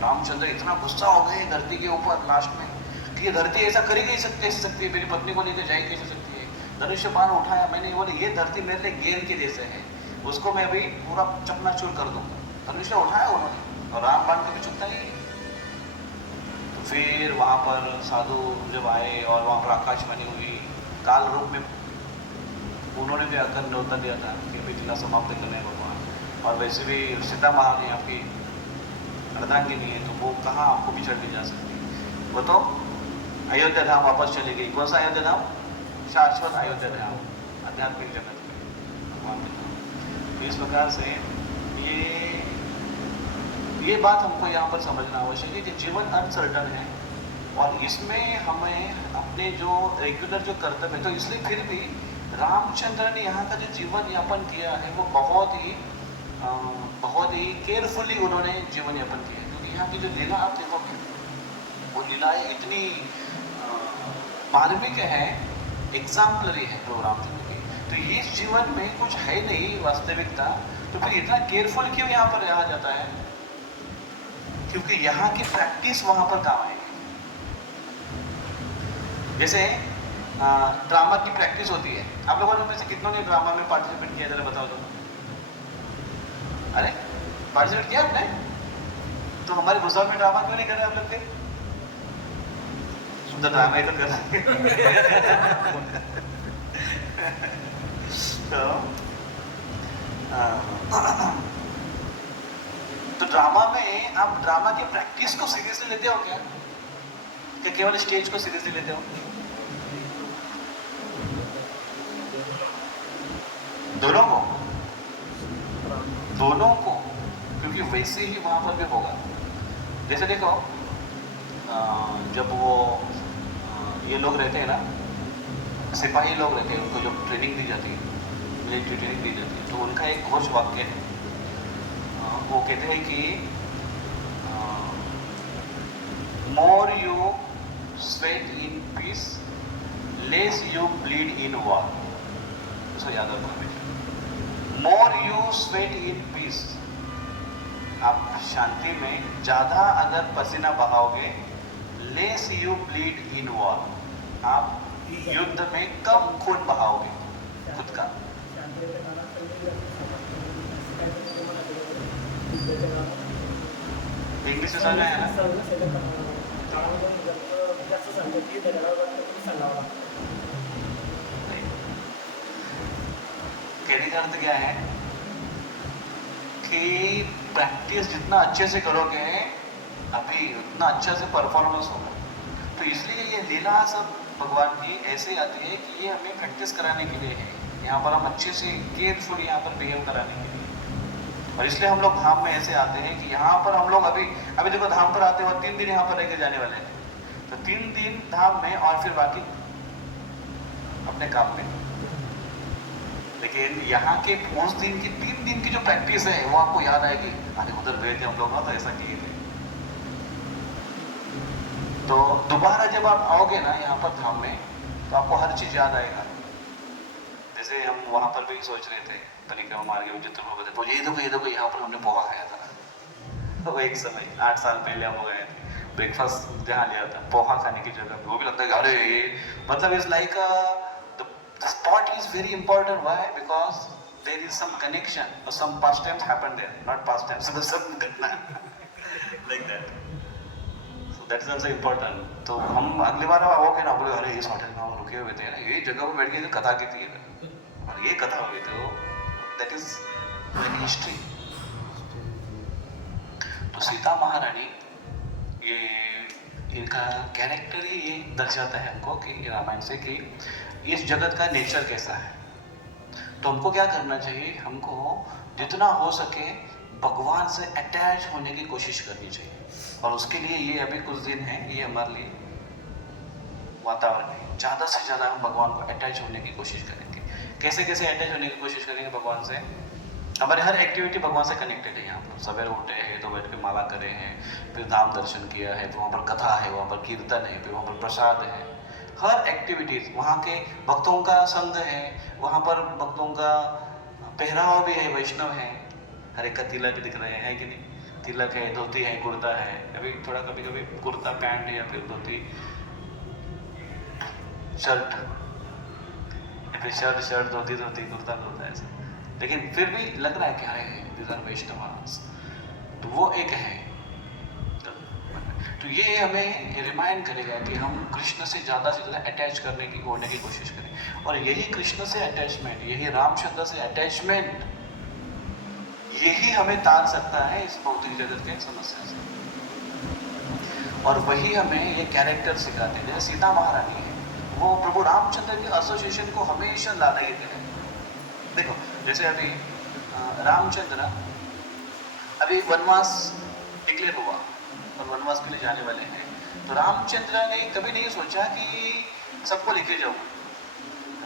रामचंद्र इतना गुस्सा हो गए धरती के ऊपर लास्ट में कि ये धरती ऐसा कर ही नहीं सकती है, मेरी पत्नी को लेकर जा ही कैसे सकती है। धनुष्य बाण उठाया मैंने, बोले ये धरती मेरे लिए गेंद के जैसे है, उसको मैं अभी पूरा चकनाचूर कर दूंगा। धनुष्य उठाया उन्होंने, और राम बाण कभी चुकता नहीं। तो फिर वहां पर साधु जब आए और वहां पर आकाशवाणी हुई, काल रूप में उन्होंने भी आकर न्योता दिया था कि अभी लीला समाप्त करने भगवान। और वैसे भी सीता महारानी आपकी अर्धांगिनी है, तो वो कहाँ आपको भी चढ़ के जा सकती। वो तो अयोध्या धाम वापस चली गई। कौन सा अयोध्या धाम? शाश्वत अयोध्या धाम, आध्यात्मिक जगत में भगवान के धाम। इस प्रकार से ये बात हमको यहाँ पर समझना आवश्यक है कि जीवन अनसर्टन है, और इसमें हमें अपने जो रेगुलर जो कर्तव्य है, तो इसलिए फिर भी रामचंद्र ने यहाँ का जो जीवन यापन किया है वो बहुत ही केयरफुल्ली उन्होंने जीवन यापन किया है। क्योंकि यहाँ की जो लीला आप देखोगे, वो लीलाएं इतनी मार्मिक है, एग्जाम्पलरी है प्रभु रामचंद्र की। तो ये जीवन में कुछ है नहीं वास्तविकता, तो फिर इतना केयरफुल क्यों यहाँ पर रहा जाता है? क्योंकि यहाँ की प्रैक्टिस वहां पर काम आएगी। जैसे ड्रामा की प्रैक्टिस होती है। आप लोगों में से कितनों ने ड्रामा में पार्टिसिपेट किया, जरा बताओ तो। अरे पार्टिसिपेट किया आपने? तो हमारे भुसावल में ड्रामा क्यों नहीं कर रहे आप लोग थे? तो ड्रामा ही तो कर रहे तो ड्रामा में आप ड्रामा की प्रैक्टिस को सीरियसली लेते हो क्या? कि केवल स्टेज को सीरियसली लेते हो? दोनों को, क्योंकि वैसे ही वहां पर भी होगा। जैसे देखो, जब वो ये लोग रहते हैं ना, सिपाही लोग रहते हैं, उनको जब ट्रेनिंग दी जाती है, मिलिट्री ट्रेनिंग दी जाती है, तो उनका एक घोष वाक्य है। वो कहते हैं कि more you sweat in peace, less you bleed in war. इसको याद रखो हमेशा। More you sweat in peace, आप शांति में ज्यादा अगर पसीना बहाओगे, less you bleed in war, आप युद्ध में कम खून बहाओगे खुद का। इंग्लिश में समझ में आया ना? कहने का अर्थ क्या है कि प्रैक्टिस जितना अच्छे से करोगे, अभी उतना अच्छा से परफॉर्मेंस होगा। तो इसलिए ये लीला सब भगवान की ऐसे आती है कि ये हमें प्रैक्टिस कराने के लिए है। यहाँ पर हम अच्छे से केयरफुल यहाँ पर बिहेव कराने के लिए, और इसलिए हम लोग धाम में ऐसे आते हैं कि यहाँ पर हम लोग अभी देखो धाम पर आते हैं 3 दिन यहाँ पर रह के जाने वाले हैं। तो 3 दिन धाम में और फिर बाकी अपने काम में। लेकिन यहाँ के उस दिन की 3 दिन की जो प्रैक्टिस है वो आपको याद आएगी, अरे उधर गए थे हम लोग, तो ऐसा किए थे। तो दोबारा जब आप आओगे ना यहाँ पर धाम में, तो आपको हर चीज याद आएगा। जैसे हम वहां पर भी सोच रहे थे परिक्रमा मार्ग में जितने लोग थे, तो ये देखो यहाँ पर हमने पोहा खाया था। तो एक समय 8 साल पहले हम गए थे, ब्रेकफास्ट जहाँ लिया था पोहा खाने की जगह पे, वो भी लगता है अरे ये मतलब is like the spot is very important. Why? Because there is some connection or some pastimes happen there, not pastimes, so there's some like that. So that's also important. तो हम अगली बार आओगे ना, बोले अरे इस होटल में हम रुके हुए थे ना, ये जगह पे बैठ के कथा की थी और ये कथा हुई थी, वो that is like history. तो सीता महारानी, ये इनका कैरेक्टर ही ये दर्शाता है हमको कि रामायण से कि इस जगत का नेचर कैसा है। तो हमको क्या करना चाहिए, हमको जितना हो सके भगवान से अटैच होने की कोशिश करनी चाहिए। और उसके लिए ये अभी कुछ दिन है, ये हमारे लिए वातावरण है। ज़्यादा से ज़्यादा हम भगवान को अटैच होने की कोशिश करेंगे। कैसे कैसे अटैच होने की कोशिश करेंगे भगवान से? हमारी हर एक्टिविटी भगवान से कनेक्टेड है। यहाँ पर सवेरे उठे हैं तो बैठ के माला करे हैं, फिर धाम दर्शन किया है, फिर वहाँ पर कथा है, वहाँ पर कीर्तन है, फिर वहाँ पर प्रसाद है। हर एक्टिविटीज वहाँ के भक्तों का संग है, वहाँ पर भक्तों का पहरावा भी है, वैष्णव है, हर एक का तिलक दिख रहे हैं कि नहीं? तिलक है, धोती है, कुर्ता है, कभी थोड़ा कभी कभी कुर्ता पैंट या फिर धोती शर्ट, या फिर शर्ट धोती कुर्ता ऐसा, लेकिन फिर भी लग रहा है क्या है दिस आर वैष्णवास। तो वो एक है। तो ये हमें रिमाइंड करेगा कि हम कृष्ण से ज़्यादा अटैच होने की कोशिश करें। और यही कृष्ण से अटैचमेंट, यही रामचंद्र से अटैचमेंट, यही हमें तार सकता है इस भौतिक जगत के समस्या से। और वही हमें ये कैरेक्टर सिखाते हैं। जैसे सीता महारानी है, वो प्रभु रामचंद्र के एसोसिएशन को हमेशा लाना ही है। देखो जैसे अभी रामचंद्र अभी वनवास डिक्लेयर हुआ और वनवास के लिए जाने वाले हैं। तो रामचंद्र ने कभी नहीं सोचा कि सबको लेके जाऊं।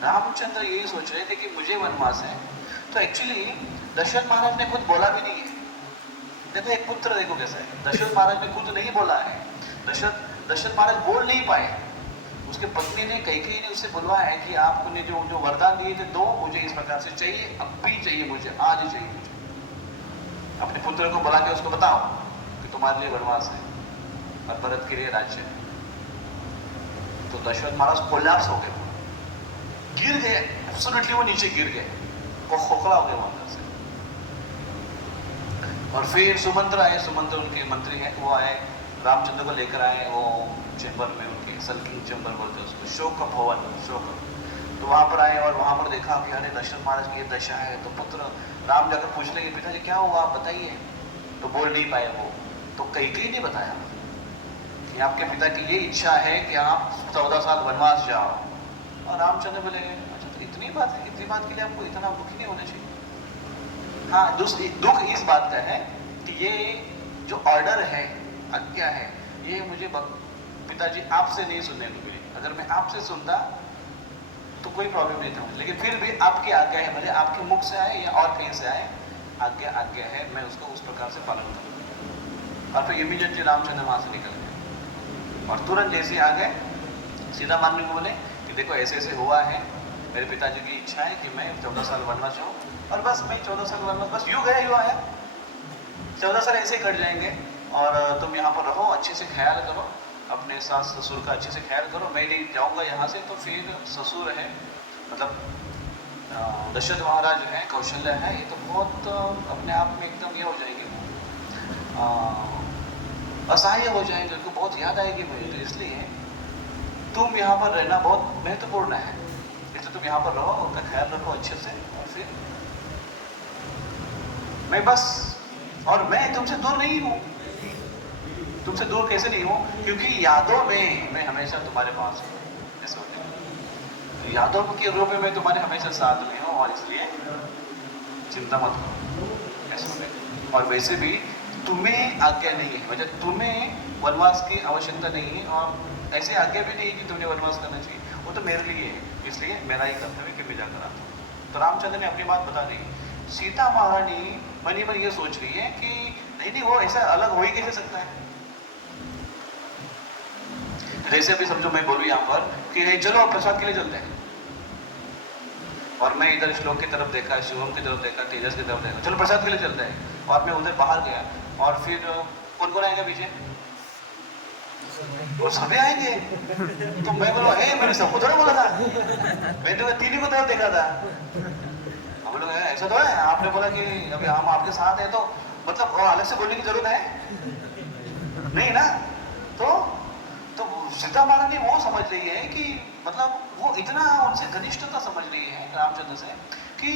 रामचंद्र यही सोच रहे थे कि मुझे वनवास है। तो एक्चुअली दशरथ महाराज ने खुद बोला भी नहीं है। देखो एक पुत्र देखो कैसा है, दशरथ महाराज ने खुद नहीं बोला है। दशरथ महाराज बोल नहीं पाए। उसके पत्नी ने कैकेयी ने उससे बुलवाया है कि आपने जो वरदान दिए थे दो, मुझे इस प्रकार से चाहिए, अब भी चाहिए मुझे, आज ही चाहिए मुझे। अपने पुत्र को बुला के उसको बताओ कि तुम्हारे लिए वनवास है और भरत के लिए राज्य है। तो दशरथ महाराज कोलैप्स हो गए, गिर गए, एब्सोल्युटली वो नीचे गिर गए, वो खोखला हो गए वहां से। और फिर सुमंत्र आए, सुमंत्र उनके मंत्री हैं, वो आए रामचंद्र को लेकर आए वो चेंबर में, उनके सल्किंग चेंबर बोलते हैं उसको, शोक भवन, शोक। तो वहां पर आए और वहां पर देखा कि अरे दशरथ महाराज की ये दशा है। तो पुत्र राम जाकर पूछ लेंगे पिताजी क्या हुआ आप बताइए। तो बोल नहीं पाए वो। तो कैकेयी ने बताया कि आपके पिता की ये इच्छा है कि आप 14 साल वनवास जाओ। और रामचंद्र बोले अच्छा तो इतनी बात है, इतनी बात के लिए आपको इतना दुखी नहीं होना चाहिए। हाँ दुख इस बात का है कि ये जो ऑर्डर है, आज्ञा है, ये मुझे पिताजी आपसे नहीं सुनने को मिली। अगर मैं आपसे सुनता तो कोई प्रॉब्लम नहीं था, लेकिन फिर भी आपकी आज्ञा है, भले आपके मुख से आए या और कहीं से आए, आज्ञा है, मैं उसको उस प्रकार से पालन करूँगा। और फिर इमीडिएटली रामचंद्र वहाँ से निकल गए और तुरंत जैसे आ गए सीता मानवी को बोले कि देखो ऐसे ऐसे हुआ है, मेरे पिताजी की इच्छा है कि मैं 14 साल वनवास जाऊँ। और बस मैं 14 साल वनवास बस यूँ गया यूँ आया, 14 साल ऐसे ही कट जाएंगे और तुम यहाँ पर रहो, अच्छे से ख्याल करो, अपने सास ससुर का अच्छे से ख्याल करो। मैं नहीं जाऊँगा यहाँ से। तो फिर ससुर है, मतलब दशरथ महाराज है, कौशल्य है, ये तो बहुत अपने आप में एकदम ये हो जाएगी, असहाय हो जाएंगे, उनको बहुत याद आएगी मुझे। तो इसलिए तुम यहाँ पर रहना बहुत महत्वपूर्ण है, इसलिए तुम यहाँ पर रहो, उनका ख्याल रखो अच्छे से। और फिर मैं बस, और मैं तुमसे दूर नहीं हूँ। तुमसे दूर कैसे नहीं हूँ? क्योंकि यादों में मैं हमेशा तुम्हारे पास हूँ। ऐसा होता है, तो यादों के रूप में मैं तुम्हारे हमेशा साथ में हूँ और इसलिए चिंता मत करो। ऐसा होता है। और वैसे भी तुम्हें आज्ञा नहीं है, मतलब तुम्हें वनवास की आवश्यकता नहीं है और ऐसी आज्ञा भी नहीं है कि तुमने वनवास करना चाहिए, वो तो मेरे लिए है, इसलिए मेरा ही कर्तव्य कि मैं जाकर आता हूँ। तो रामचंद्र ने अपनी बात बता दी। सीता महारानी मनी मन ये सोच रही है कि नहीं वो ऐसा अलग हो ही कैसे सकता है। जैसे अभी समझो मैं बोलूँ यहाँ पर कि चलो प्रसाद के लिए चलते हैं, और मैं इधर श्लोक की तरफ देखा, शिवम की तरफ देखा, तेजस की तरफ देखा, चलो प्रसाद के लिए चलते हैं। और मैं उधर बाहर गया और फिर कौन कौन आएगा पीछे? वो सभी आएंगे। तो मैं बोला मैंने सबको थोड़ा बोला था, मैंने तो तीन को तरफ देखा था। हम लोग ऐसा तो है, आपने बोला कि अभी हम आपके साथ हैं, तो मतलब और अलग से बोलने की जरूरत है नहीं ना। तो सीता महारानी वो समझ रही है कि मतलब वो इतना उनसे घनिष्ठता समझ रही है रामचंद्र से कि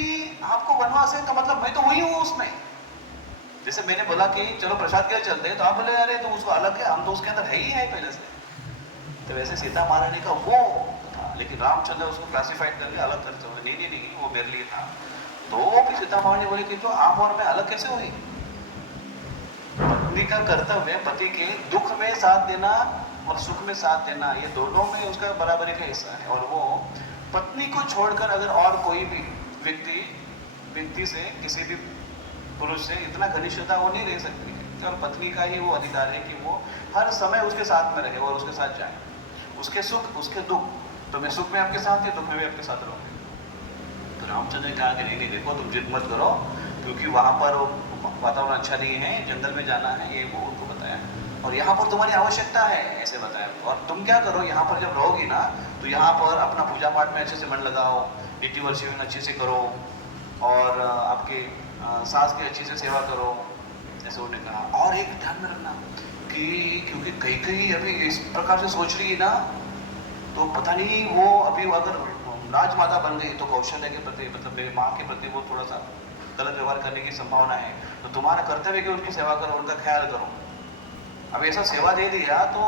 आपको वनवास है तो मतलब मैं तो वही हूँ उसमें। जैसे मैंने बोला कि चलो प्रसाद के लिए चलते हैं, तो आप बोले अरे तो उसको अलग है, हम तो उसके अंदर है ही है पहले से। तो वैसे सीता महारानी का वो था, लेकिन रामचंद्र उसको क्लासिफाइड करके अलग करते हुए नहीं नहीं नहीं वो मेरे लिए था। तो फिर सीता महारानी बोली कि तो आप और मैं अलग कैसे हुई? पत्नी का कर्तव्य पति के दुख में साथ देना और सुख में साथ देना, ये दोनों में उसका बराबरी का हिस्सा है। और वो पत्नी को छोड़कर अगर और कोई भी व्यक्ति से, किसी भी पुरुष से इतना घनिष्ठता वो नहीं रह सकती है। और पत्नी का ही वो अधिकार है कि वो हर समय उसके साथ में रहे और उसके साथ जाए, उसके सुख उसके दुख। तो मैं सुख में आपके साथ है, दुख में भी आपके साथ रहूंगी। तो रामचंद्र ने कहा कि नहीं नहीं देखो, तुम जिद मत करो, क्योंकि वहां पर वातावरण अच्छा नहीं है, जंगल में जाना है, ये वो उनको बताया। और यहाँ पर तुम्हारी आवश्यकता है ऐसे बताया। और तुम क्या करो, यहाँ पर जब रहोगी ना तो यहाँ पर अपना पूजा पाठ में अच्छे से मन लगाओ, नीति वर्षिवंग अच्छे से करो, और आपके सास की अच्छी से सेवा करो, ऐसे उन्होंने कहा। और एक ध्यान में रखना कि क्योंकि कई कई अभी इस प्रकार से सोच रही है ना, तो पता नहीं वो अभी अगर राजमाता बन गई तो कौशल्या के प्रति, मतलब मेरी माँ के प्रति वो थोड़ा सा गलत व्यवहार करने की संभावना है। तो तुम्हारा कर्तव्य कि उनकी सेवा करो, उनका ख्याल करो। अब ऐसा सेवा दे दिया तो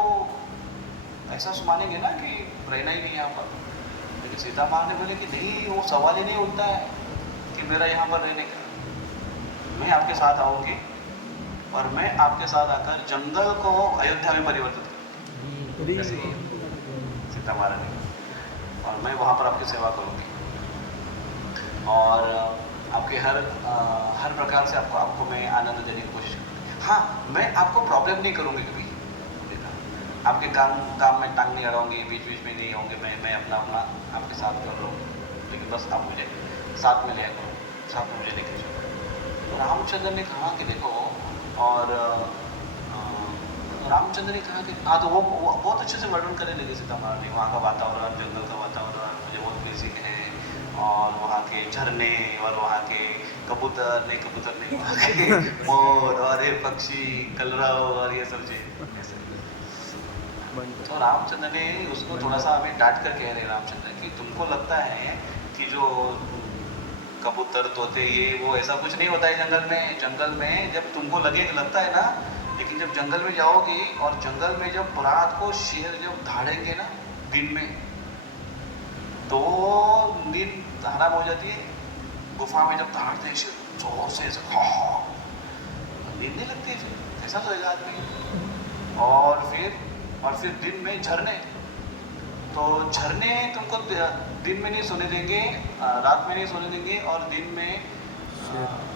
ऐसा मानेंगे ना कि रहना ही नहीं यहाँ पर। लेकिन सीता माँ ने बोले कि नहीं, वो सवाल ही नहीं उठता है कि मेरा यहाँ पर रहने का। मैं आपके साथ आऊँगी और मैं आपके साथ आकर जंगल को अयोध्या में परिवर्तित करूँगी, सीता महारानी, और मैं वहाँ पर आपकी सेवा करूँगी और आपके हर प्रकार से आपको मैं आनंद देने की कोशिश करूँगी। हाँ, मैं आपको प्रॉब्लम नहीं करूँगी कभी, आपके काम में टांग नहीं अड़ाऊंगी, बीच बीच में नहीं आऊँगी, मैं अपना आपके साथ कर लूँ, लेकिन बस आप मुझे साथ में ले करो, साथ में मुझे लेकर चलो। तो रामचंद्र ने कहा कि देखो, और रामचंद्र ने कहा कि हाँ, तो वो बहुत अच्छे से वर्णन करने लगे सीता महारानी, वहाँ का वातावरण, जंगल का वातावरण मुझे बहुत प्लीजिंग है, और वहाँ के झरने, और वहाँ के कबूतर नहीं वहाँ के मोर और ये पक्षी कलरव और ये सब चीज ऐसे। तो रामचंद्र ने उसको थोड़ा सा हमें डांट कर कह रहे रामचंद्र कि तुमको लगता है कि जो कबूतर तोते ये वो ऐसा कुछ नहीं होता है जंगल में। जंगल में जब तुमको लगता है ना, लेकिन जब जंगल में जाओगी और जंगल में जब रात को शेर जब धाड़ेंगे ना दिन में, तो नींद हराम हो जाती है। गुफा में जब धाड़ते हैं जोर से नींद नहीं लगती है, फिर ऐसा सोएगा आदमी। और फिर दिन में झरने, तो झरने तुमको दिन में नहीं सोने देंगे, रात में नहीं सोने देंगे, और दिन में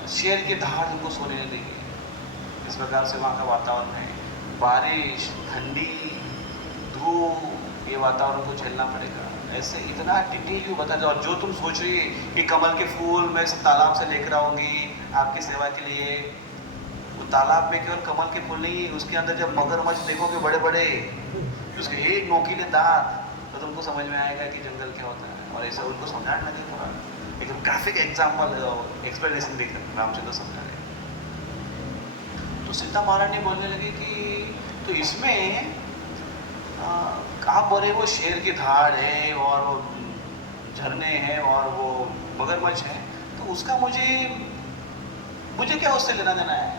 शेर की दहाड़ तुमको सोने नहीं देंगे। इस प्रकार से वहाँ का वातावरण है। बारिश, ठंडी, धूप, ये वातावरण को झेलना पड़ेगा। ऐसे इतना डिटेल यू बता दो। और जो तुम सोच रही है कि कमल के फूल मैं तालाब से लेकर आऊंगी आपकी सेवा के लिए, वो तालाब में केवल कमल के फूल नहीं, उसके अंदर जब मगरमच्छ देखोगे बड़े बड़े, उसके एक नोकीले दांत, तो तुमको समझ में आएगा कि जंगल क्या होता है। और ऐसा उनको समझाने लगे थोड़ा एकदम ग्राफिक एग्जाम्पल एक्सप्लेनेशन देकर रामचंद्र समझा रहे। तो सीता महारानी बोलने लगी कि तो इसमें आप बोले वो शेर की धाड़ है और वो झरने हैं और वो मगरमच्छ है, तो उसका मुझे क्या उससे लेना देना है?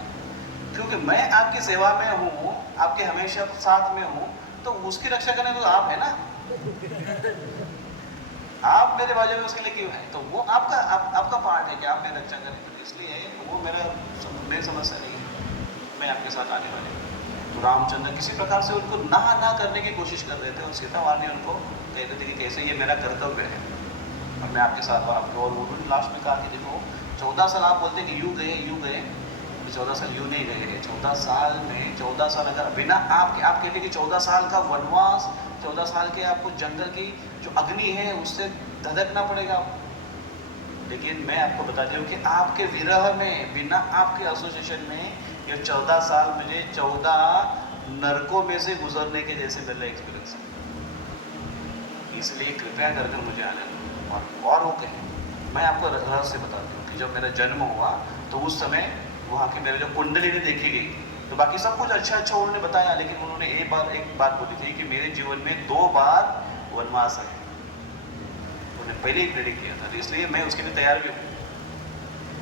क्योंकि मैं आपकी सेवा में हूँ, आपके हमेशा साथ में हूँ, तो उसकी रक्षा करने तो आप है ना, आप मेरे बाजू में उसके लिए क्यों है? तो वो आपका पार्ट है कि आप मेरी रक्षा करें, इसलिए वो मेरी समस्या नहीं है, मैं आपके साथ आने वाली हूँ। तो रामचंद्र किसी प्रकार से उनको ना करने की कोशिश कर रहे थे, और सीता महारानी उनको कहते थे कि कैसे ये मेरा कर्तव्य है और मैं आपके साथ हूँ आपके। और उन्होंने लास्ट में कहा कि देखो 14 साल आप बोलते कि यूँ गए, 14 साल यूँ नहीं गए। 14 साल में 14 साल अगर बिना आप कहते कि 14 साल का वनवास, 14 साल के आपको जंगल की जो अग्नि है उससे धधकना पड़ेगा। लेकिन मैं आपको बता दूं कि आपके विरह में, बिना आपके एसोसिएशन में, ये 14 साल मुझे 14 नरकों में से गुजरने के जैसे मेरा एक्सपीरियंस है। इसलिए कृपया करके मुझे आने दो। और वो कहें, मैं आपको रहस्य बताती हूँ कि जब मेरा जन्म हुआ तो उस समय वहाँ की मेरे जो कुंडली ने देखी गई, तो बाकी सब कुछ अच्छा उन्होंने बताया, लेकिन उन्होंने एक बात बोली थी कि मेरे जीवन में 2 बार वनवास है। उन्होंने पहले ही प्रेडिक्ट किया था, इसलिए मैं उसके लिए तैयार भी हूँ,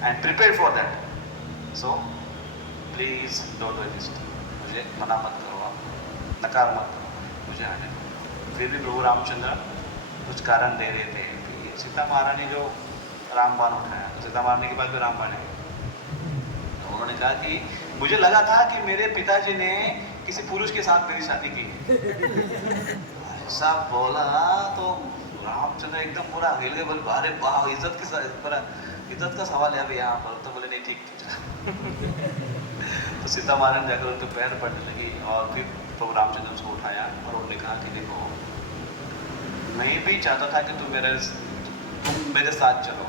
and prepare for that. So please don't do this, मुझे मना मत करो, आप नकार मत करो मुझे आने दो। फिर भी प्रभु रामचंद्र कुछ कारण दे रहे थे कि सीता महारानी जो रामबाण उठाया, तो सीता मारने के बाद भी रामबाण है। तो उन्होंने कहा कि मुझे लगा था कि मेरे पिताजी ने किसी पुरुष के साथ मेरी शादी की। ऐसा बोला तो रामचंद्र एकदम पूरा हिल गए, बोले अरे वाह, इज्जत के साथ पूरा इज्जत का सवाल है अभी यहाँ पर। तो बोले नहीं ठीक। तो सीता महारानी जाकर उनके पैर पड़ने लगी और फिर प्रभु रामचंद्र उसको उठाया और उन्होंने कहा कि देखो, मैं भी चाहता था कि तुम मेरे साथ चलो,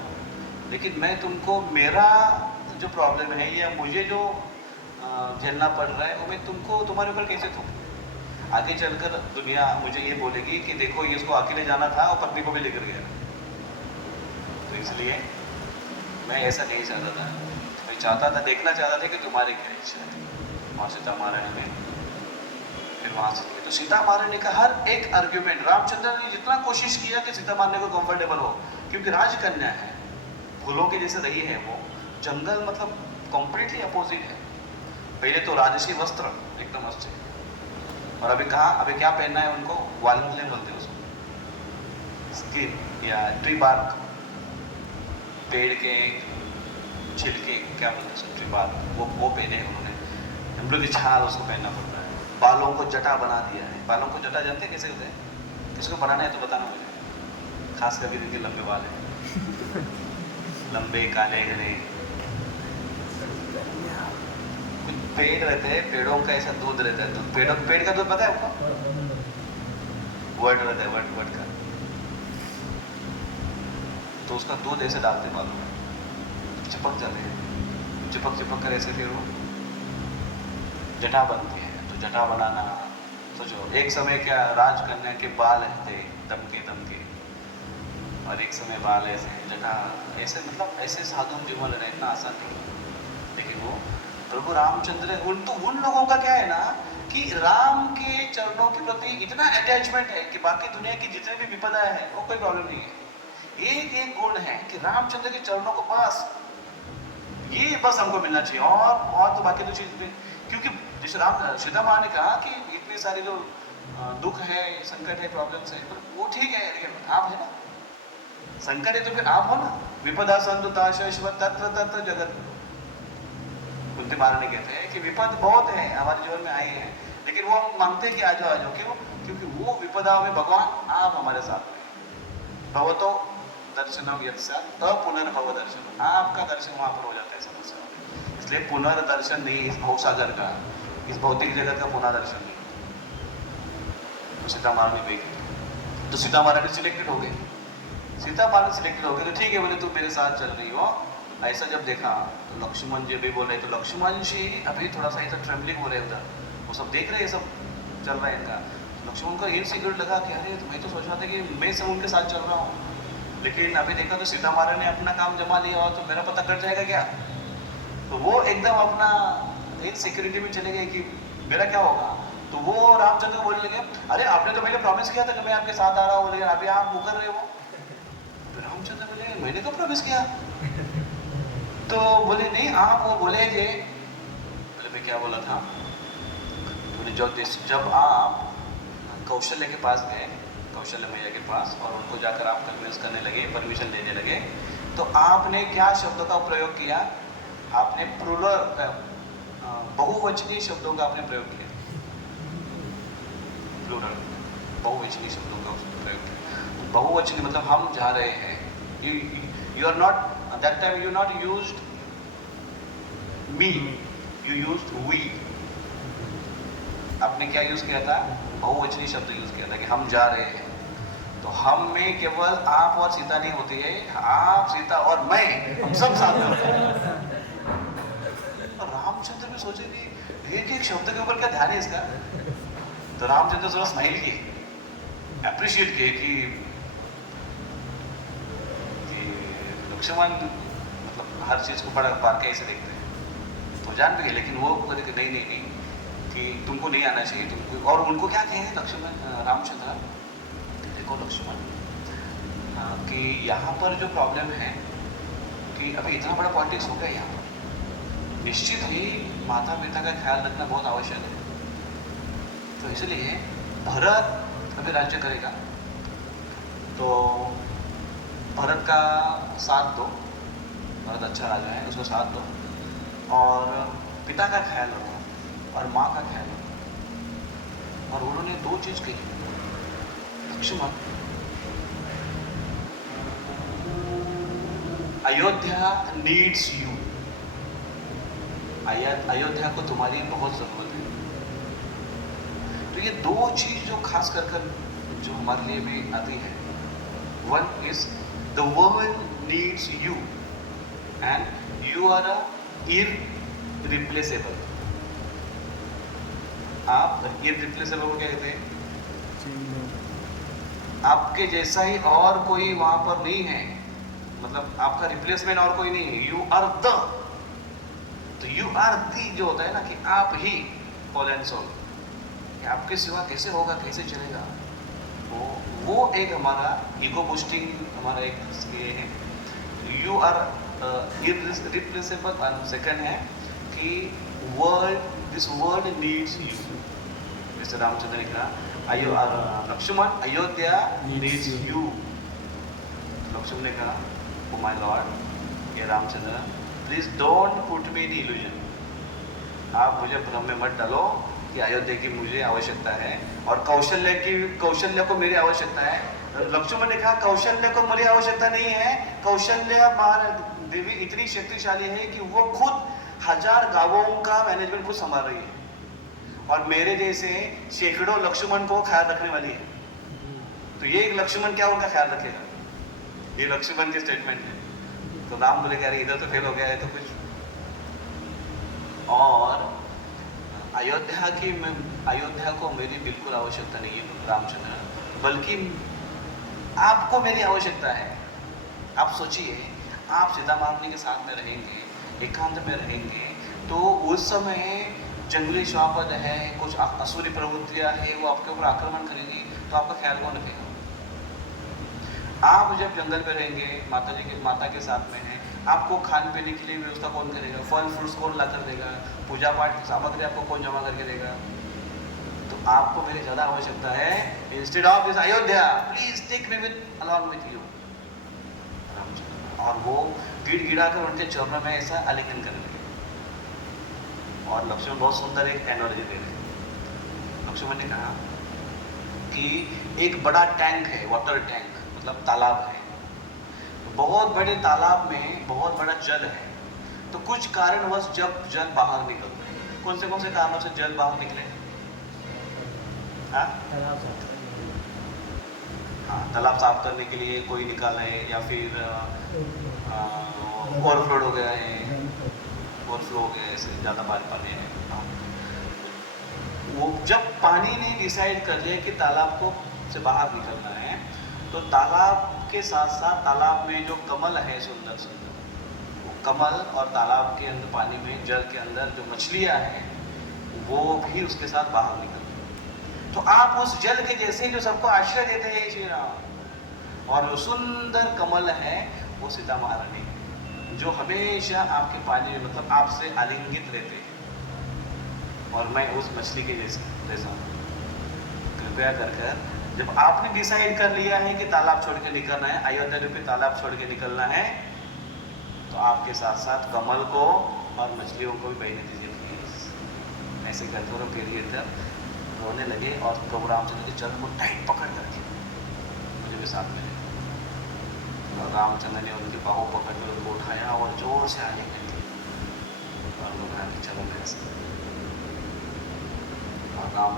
लेकिन मैं तुमको मेरा जो प्रॉब्लम है या मुझे जो झेलना पड़ रहा है वो मैं तुमको तुम्हारे ऊपर कैसे थोपूं? आगे चलकर दुनिया मुझे ये बोलेगी कि देखो ये इसको अकेले जाना था और पत्नी को भी लेकर गया। तो इसलिए मैं ऐसा नहीं चाहता था, मैं चाहता था, देखना चाहता था कि तुम्हारी क्या इच्छा है। और सीता महारानी ने फिर वहां से, तो सीता महारानी का हर एक आर्ग्यूमेंट रामचंद्र ने जितना कोशिश किया कि सीता महारानी को कंफर्टेबल हो, क्योंकि राजकन्या है, फूलों के जैसे रही है वो, जंगल मतलब कंप्लीटली अपोजिट है। पहले तो राजसी वस्त्र एकदम अच्छे, और अभी कहाँ, अभी क्या पहनना है उनको, वालंगले बोलते हैं उसको, स्किन या ट्री बार्क, पेड़ के छिलके क्या बोलते हैं, ट्री बार्क, वो पहने हैं उन्होंने। हम लोग छाल उसको पहनना पड़ता है। बालों को जटा बना दिया है। बालों को जटा जानते हैं कैसे होते हैं? किसको बनाना है तो बताना मुझे, खास करके जिनके लंबे बाल हैं, लंबे काले घने। कुछ पेड़ रहते हैं, पेड़ों का ऐसा दूध रहता है, दूध पेड़ का दूध पता है आपको? वर्ड रहता है, वर्ड का, तो उसका दूध ऐसे डालते हैं बालों में, चिपक जाते हैं, चिपक कर ऐसे फिर वो जटा बनती है। तो जटा बनाना, सोचो एक समय क्या राजकन्या के बाल थे दमके, और एक समय बाल ऐसे, जटा ऐसे, मतलब ऐसे साधु जीवन रहना आसान नहीं। लेकिन वो प्रभु रामचंद्र, उन लोगों का क्या है ना कि राम के चरणों के प्रति इतना अटैचमेंट है कि बाकी दुनिया की जितने भी विपदा है वो कोई प्रॉब्लम नहीं है। एक गुण है कि रामचंद्र के चरणों को ये बस हमको मिलना चाहिए, और तो बाकी तो चीज, क्योंकि जिस सीता माँ ने कहा कि इतने सारे जो दुख है, संकट है, प्रॉब्लम्स है, वो ठीक है, लेकिन आप है ना, संकट है तो फिर आप हो ना। विपदा संतुता तत्र तत्र जगत। कुंती महारानी कहते हैं कि विपद बहुत है हमारे जीवन में आई है, लेकिन वो हम मांगते हैं कि आ जाओ। क्यों? क्योंकि वो विपदा में भगवान आप हमारे साथ में। भवतो दर्शनम यत्स्यात् पुनर्भव दर्शन, आपका दर्शन वहां पर हो जाता है समस्या। इसलिए पुनर्दर्शन नहीं इस भवसागर का, इस भौतिक जगत का पुनर्दर्शन नहीं। तो सीता महारानी गई, तो सीता महारानी सिलेक्टेड हो गई। सीता महारानी सिलेक्टेड हो गई तो ठीक है, बोले तू मेरे साथ चल रही हो। ऐसा जब देखा तो लक्ष्मण जी भी बोले, तो लक्ष्मण जी अभी थोड़ा सा ऐसा ट्रेवलिंग हो रहे हैं उधर, वो सब देख रहे हैं, सब चल रहा है इनका। लक्ष्मण को इनसिक्योर लगा कि अरे मैं तो सोच रहा था कि मैं सब उनके साथ चल रहा हूँ, लेकिन अभी देखा तो सीता महारानी ने अपना काम जमा लिया और तो मेरा पता कट जाएगा क्या। तो वो एकदम अपना इनसिक्योरिटी में चले गए कि मेरा क्या होगा। तो वो रामचंद्र को बोलने लगे, अरे आपने तो पहले प्रॉमिस किया था कि मैं आपके साथ आ रहा हूँ, लेकिन अभी आप मुकर रहे हो। तो रामचंद्र बोले, मैंने तो प्रॉमिस किया। तो बोले नहीं, आप वो बोले थे। बोले मैं क्या बोला था? बोले जब आप कौशल्य के पास गए, कौशल्य मैया के पास, और उनको जाकर आप कन्विंस करने लगे, परमिशन लेने लगे, तो आपने क्या शब्दों का प्रयोग किया? आपने प्लूरल, बहुवचनी शब्दों का आपने प्रयोग किया। प्लूरल, बहुवचनी शब्दों का प्रयोग किया। बहुवचनी मतलब हम जा रहे हैं। You are not, at that time you not used me, you used we. आपने क्या यूज किया था? बहुवचनी शब्द यूज किया था कि हम जा रहे हैं। तो हम में केवल आप और सीता नहीं होती है, आप, सीता और मैं, हम सब साथ में होते हैं। तो रामचंद्र भी सोचे कि एक शब्द के ऊपर क्या ध्यान है इसका। तो रामचंद्र थोड़ा स्माइल किए, अप्रिशिएट किए कि लक्ष्मण मतलब हर चीज को बड़ा पार के ऐसे देखते हैं, तो जान भी गए। लेकिन वो बोले कि नहीं कि तुमको नहीं आना चाहिए तुमको। और उनको क्या कहेंगे लक्ष्मण, रामचंद्र, देखो लक्ष्मण, कि यहाँ पर जो प्रॉब्लम है कि अभी इतना बड़ा पॉलिटिक्स हो गया यहाँ पर, निश्चित ही माता पिता का ख्याल रखना बहुत आवश्यक है। तो इसलिए भरत अभी राज्य करेगा, तो भरत का साथ दो, भरत अच्छा राजा है, उसको साथ दो, और पिता का ख्याल रखो और माँ का ख्याल रखो। और उन्होंने दो चीज कही, लक्ष्मण अयोध्या नीड्स यू, अयोध्या को तुम्हारी बहुत जरूरत है। तो ये दो चीज जो खास कर जो हमारे लिए भी आती है, one is the world needs you and you are a irreplaceable. आप इररिप्लेसेबल को क्या कहते हैं? आपके जैसा ही और कोई वहां पर नहीं है, मतलब आपका रिप्लेसमेंट और कोई नहीं है। यू आर द, तो यू आर दी जो होता है ना कि आप ही ऑल एंड सोल, आपके सिवा कैसे होगा, कैसे चलेगा, वो एक हमारा ईगो बूस्टिंग हमारा एक ये है। You are irreplaceable. और सेकंड है कि दिस वर्ल्ड नीड्स यू। जैसे रामचंद्र ने कहा लक्ष्मण अयोध्या नीड्स यू। लक्ष्मण ने कहा ओ माय लॉर्ड, ये Ramchandra, please don't put me in illusion. आप मुझे भ्रम में मत डालो कि अयोध्या की मुझे आवश्यकता है और कौशल्य को मेरी आवश्यकता है। लक्ष्मण ने कहा कौशल्य को मेरी आवश्यकता नहीं है, कौशल्य देवी इतनी शक्तिशाली है कि वो खुद 1000 गांवों का मैनेजमेंट खुद संभाल रही है और मेरे जैसे सैकड़ों लक्ष्मण को ख्याल रखने वाली है। तो ये एक लक्ष्मण क्या उनका ख्याल रखेगा? ये लक्ष्मण के स्टेटमेंट है। तो राम बोले कह रहे इधर तो फेल हो गया है तो कुछ। और अयोध्या को मेरी बिल्कुल आवश्यकता नहीं है रामचंद्र, बल्कि आपको मेरी आवश्यकता है। आप सोचिए, आप सीता महारानी के साथ में रहेंगे, एकांत में रहेंगे, तो उस समय जंगली श्वापद है, कुछ असुरी प्रवृत्तियां है, वो आपके ऊपर आक्रमण करेंगी, तो आपका ख्याल कौन रखेगा? आप जब जंगल में रहेंगे, माता के साथ में है, आपको खान पीने के लिए व्यवस्था कौन करेगा? फल फ्रूट्स कौन ला कर देगा? पूजा पाठ की सामग्री आपको कौन जमा करके देगा? तो आपको मेरी ज्यादा आवश्यकता है। Instead of this Ayodhya, please take me along with you. और वो गिड़गिड़ा कर उनके चरणों में ऐसा आलिंगन करने लगे। और लक्ष्मण बहुत सुंदर एक एनर्जी दे रहे। लक्ष्मण ने कहा कि एक बड़ा टैंक है, वाटर टैंक, मतलब तालाब है। बहुत बड़े तालाब में बहुत बड़ा जल है, तो कुछ कारणवश जब जल बाहर निकलता है, कौन से कारणों से जल बाहर निकले? हाँ, तालाब साफ करने के लिए कोई निकाला है, या फिर ओवरफ्लो हो गया है, ऐसे ज़्यादा पानी है। वो जब पानी ने डिसाइड कर लिया कि तालाब को से बाहर निकलना है, तो तालाब के साथ साथ तालाब में जो कमल है सुंदर सुंदर, वो कमल और तालाब के अंदर पानी में जल के अंदर जो मछलियां हैं वो भी उसके साथ बाहर निकलती। तो आप उस जल के जैसे जो सबको आश्रय देते हैं श्री राम, और जो सुंदर कमल है वो सीता महारानी, जो हमेशा आपके पानी में मतलब आपसे आलिंगित रहते हैं, और मैं उस मछली के जैसा हूँ। कृपया कर जब आपने डिसाइड कर लिया है कि तालाब छोड़ के निकलना है, अयोध्या रूपी तालाब छोड़ के निकलना है, तो आपके साथ साथ कमल को और मछलियों को भी बहने दीजिए प्लीज। ऐसे करते हुए फिर इधर रोने लगे और प्रभु रामचंद्र के चरण को टाइट पकड़ करके मुझे भी साथ में ले। और रामचंद्र ने उनकी बाहों पकड़ कर उनको उठाया और जोर से आने लगे और लोग चलो मेरे साथ। और राम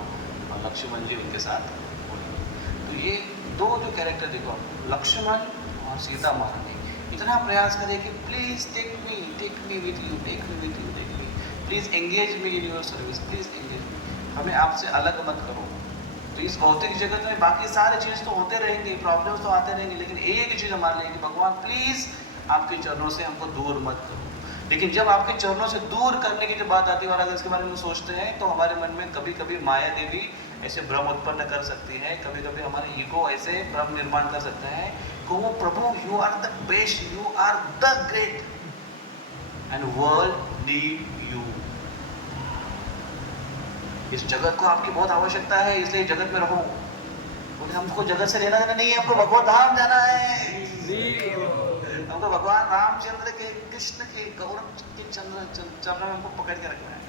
और लक्ष्मण जी उनके साथ। तो ये दो जो कैरेक्टर देखो, लक्ष्मण और सीता महारानी, इतना प्रयास करें कि please take me with you, please engage me in your service, please engage me, हमें आपसे अलग मत करो। तो इस भौतिक जगत में बाकी सारे चीज तो होते रहेंगे, प्रॉब्लम्स तो आते रहेंगे, लेकिन एक चीज हमारे लिए कि भगवान प्लीज आपके चरणों से हमको दूर मत करो। लेकिन जब आपके चरणों से दूर करने की जब बात आती है और अगर इसके बारे में सोचते हैं, तो हमारे मन में कभी कभी माया देवी ऐसे भ्रम उत्पन्न कर सकती है, कभी कभी हमारे ईगो ऐसे भ्रम निर्माण कर सकता है कि वो प्रभु you are the best, you are the great and world need you, इस जगत को आपकी बहुत आवश्यकता है, इसलिए जगत में रहो। बोले हमको जगत से लेना देना नहीं है, हमको भगवत धाम जाना है। हमको भगवान रामचंद्र के, कृष्ण के, गौरव के चरण में हमको पकड़ के रखना है।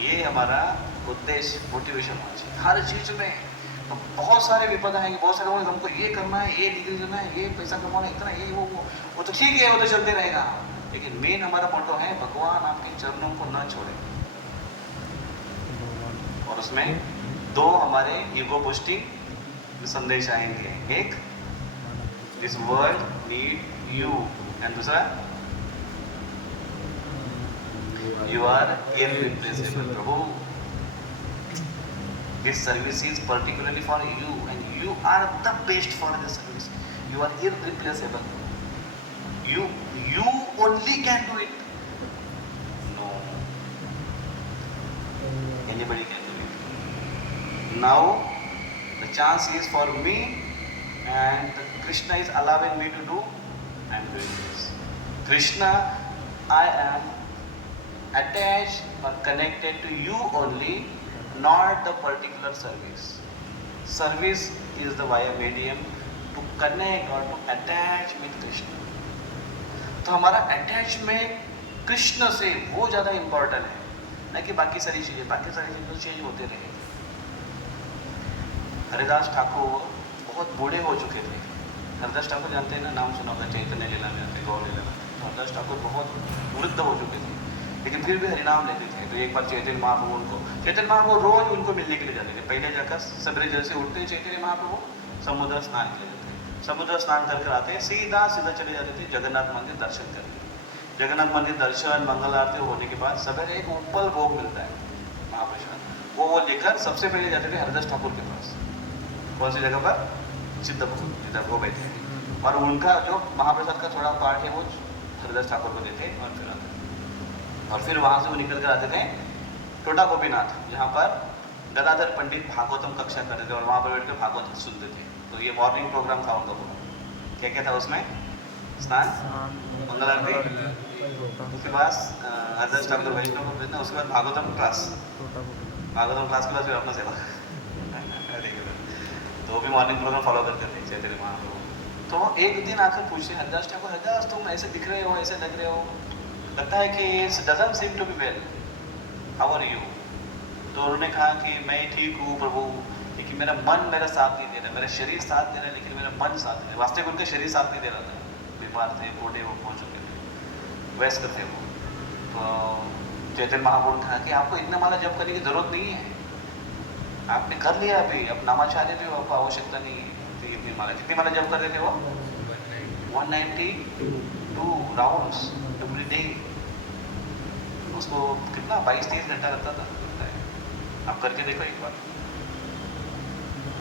ये हमारा उद्देश्य, मोटिवेशन होना चाहिए हर चीज में। तो बहुत सारे विपदा हैं, बहुत सारे लोग हमको ये करना है, ये डिग्री करना है, ये पैसा कमाना है, इतना ये वो तो ठीक है, वो तो चलते रहेगा। लेकिन मेन हमारा मोटो है भगवान आपके चरणों को न छोड़े। और उसमें दो हमारे ईगो बूस्टिंग संदेश आएंगे। एक, this world need you, and दूसरा, you are irreplaceable Prabhu. This service is particularly for you and you are the best for the service. You are irreplaceable. You only can do it. No, anybody can do it. Now the chance is for me, and Krishna is allowing me to do. I am doing this. Krishna, I am attached or connected to you only, not the particular service. Service is the via medium to connect or to attach with Krishna. तो हमारा attachment Krishna से वो ज़्यादा important है, न कि बाकी सारी चीज़ें। बाकी सारी चीज़ें तो चेंज होते रहे। हरिदास ठाकुर बहुत बूढ़े हो चुके थे। हरिदास ठाकुर जानते हैं ना, नाम सुना होगा, चैतन्य लीला में आते, गौर लीला में। तो हरिदास ठाकुर बहुत वृद्ध हो चुके थे, लेकिन फिर भी हरिनाम लेते थे। तो एक बार चैतन्य महाप्रभु रोज उनको मिलने के लिए जाते थे। पहले जाकर सवेरे जैसे उठते चैतन्य महाप्रभु समुद्र स्नान के लिए जाते, समुद्र स्नान कर आते, सीधा चले जाते थे जगन्नाथ मंदिर दर्शन करने। जगन्नाथ मंदिर दर्शन मंगल आरती होने के बाद सवेरे एक उपल भोग मिलता है महाप्रसाद, वो लेकर सबसे पहले जाते थे हरिदास ठाकुर के पास। कौन सी जगह पर? सिद्ध भोग, जिधर वो बैठे थे। और उनका जो महाप्रसाद का थोड़ा पार्ट है वो हरिदास ठाकुर को देते और फिर आते। और फिर वहाँ से वो निकल कर आते थे टोटा गोपीनाथ, जहाँ पर गदाधर पंडित भागवतम कक्षा करते थे और वहाँ पर बैठ कर भागवत सुनते थे। तो ये मॉर्निंग प्रोग्राम था उनका। क्या क्या था उसमें? स्नान, मंगल आरती, उसके बाद हरिदास ठाकुर वैष्णव को भेजना, उसके बाद भागवतम क्लास के बाद फिर अपना सेवा। तो वो भी मॉर्निंग प्रोग्राम फॉलो करते थे चैतन्य महाप्रभु। तो एक दिन आकर पूछे हरिदास ठाकुर, हरिदास तुम ऐसे दिख रहे हो, ऐसे लग रहे हो, लगता है कि doesn't seem to be well. How are you? तो उन्होंने कहा कि मैं ठीक हूँ प्रभु, लेकिन मेरा मन मेरा साथ नहीं दे रहा, मेरा शरीर साथ दे रहा है, लेकिन मेरा मन साथ नहीं दे रहा। वास्तविक उनका शरीर साथ नहीं दे रहा था, बीमार थे, बूढ़े वो हो चुके थे, वयस्क थे वो। तो चैतन्य महाप्रभु ने कहा कि आपको इतना माला जप करने की जरूरत नहीं है, आपने कर लिया अभी, अब नामाचार्य थे, आपको आवश्यकता नहीं है। तो इतनी माला, कितनी माला जप करते थे वो? 192 राउंड्स एवरी डे। उसको कितना 22-23 घंटा लगता था। आप करके देखो एक बार,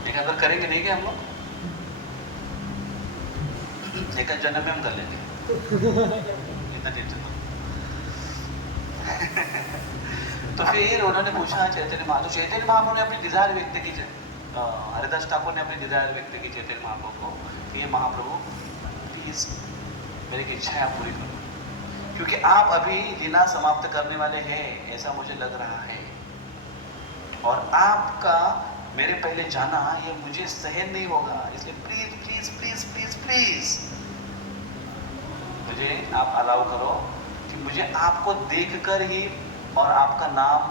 लेकिन अगर करेंगे नहीं क्या हम लोग, एक जन्म में हम कर लेंगे, इतना टेंशन तो। तो फिर उन्होंने पूछा चैतन्य महाप्रभु ने अपनी डिजायर व्यक्त की, हरिदास ठाकुर ने अपनी डिजायर व्यक्त की चैतन्य महाप्रभु को कि ये महाप्रभु प्लीज मेरी इच्छा आप पूरी करो, क्योंकि आप अभी लीला समाप्त करने वाले हैं ऐसा मुझे लग रहा है, और आपका मेरे पहले जाना ये मुझे सहन नहीं होगा, इसलिए please please please please please मुझे आप अलाउ करो कि मुझे आपको देखकर ही और आपका नाम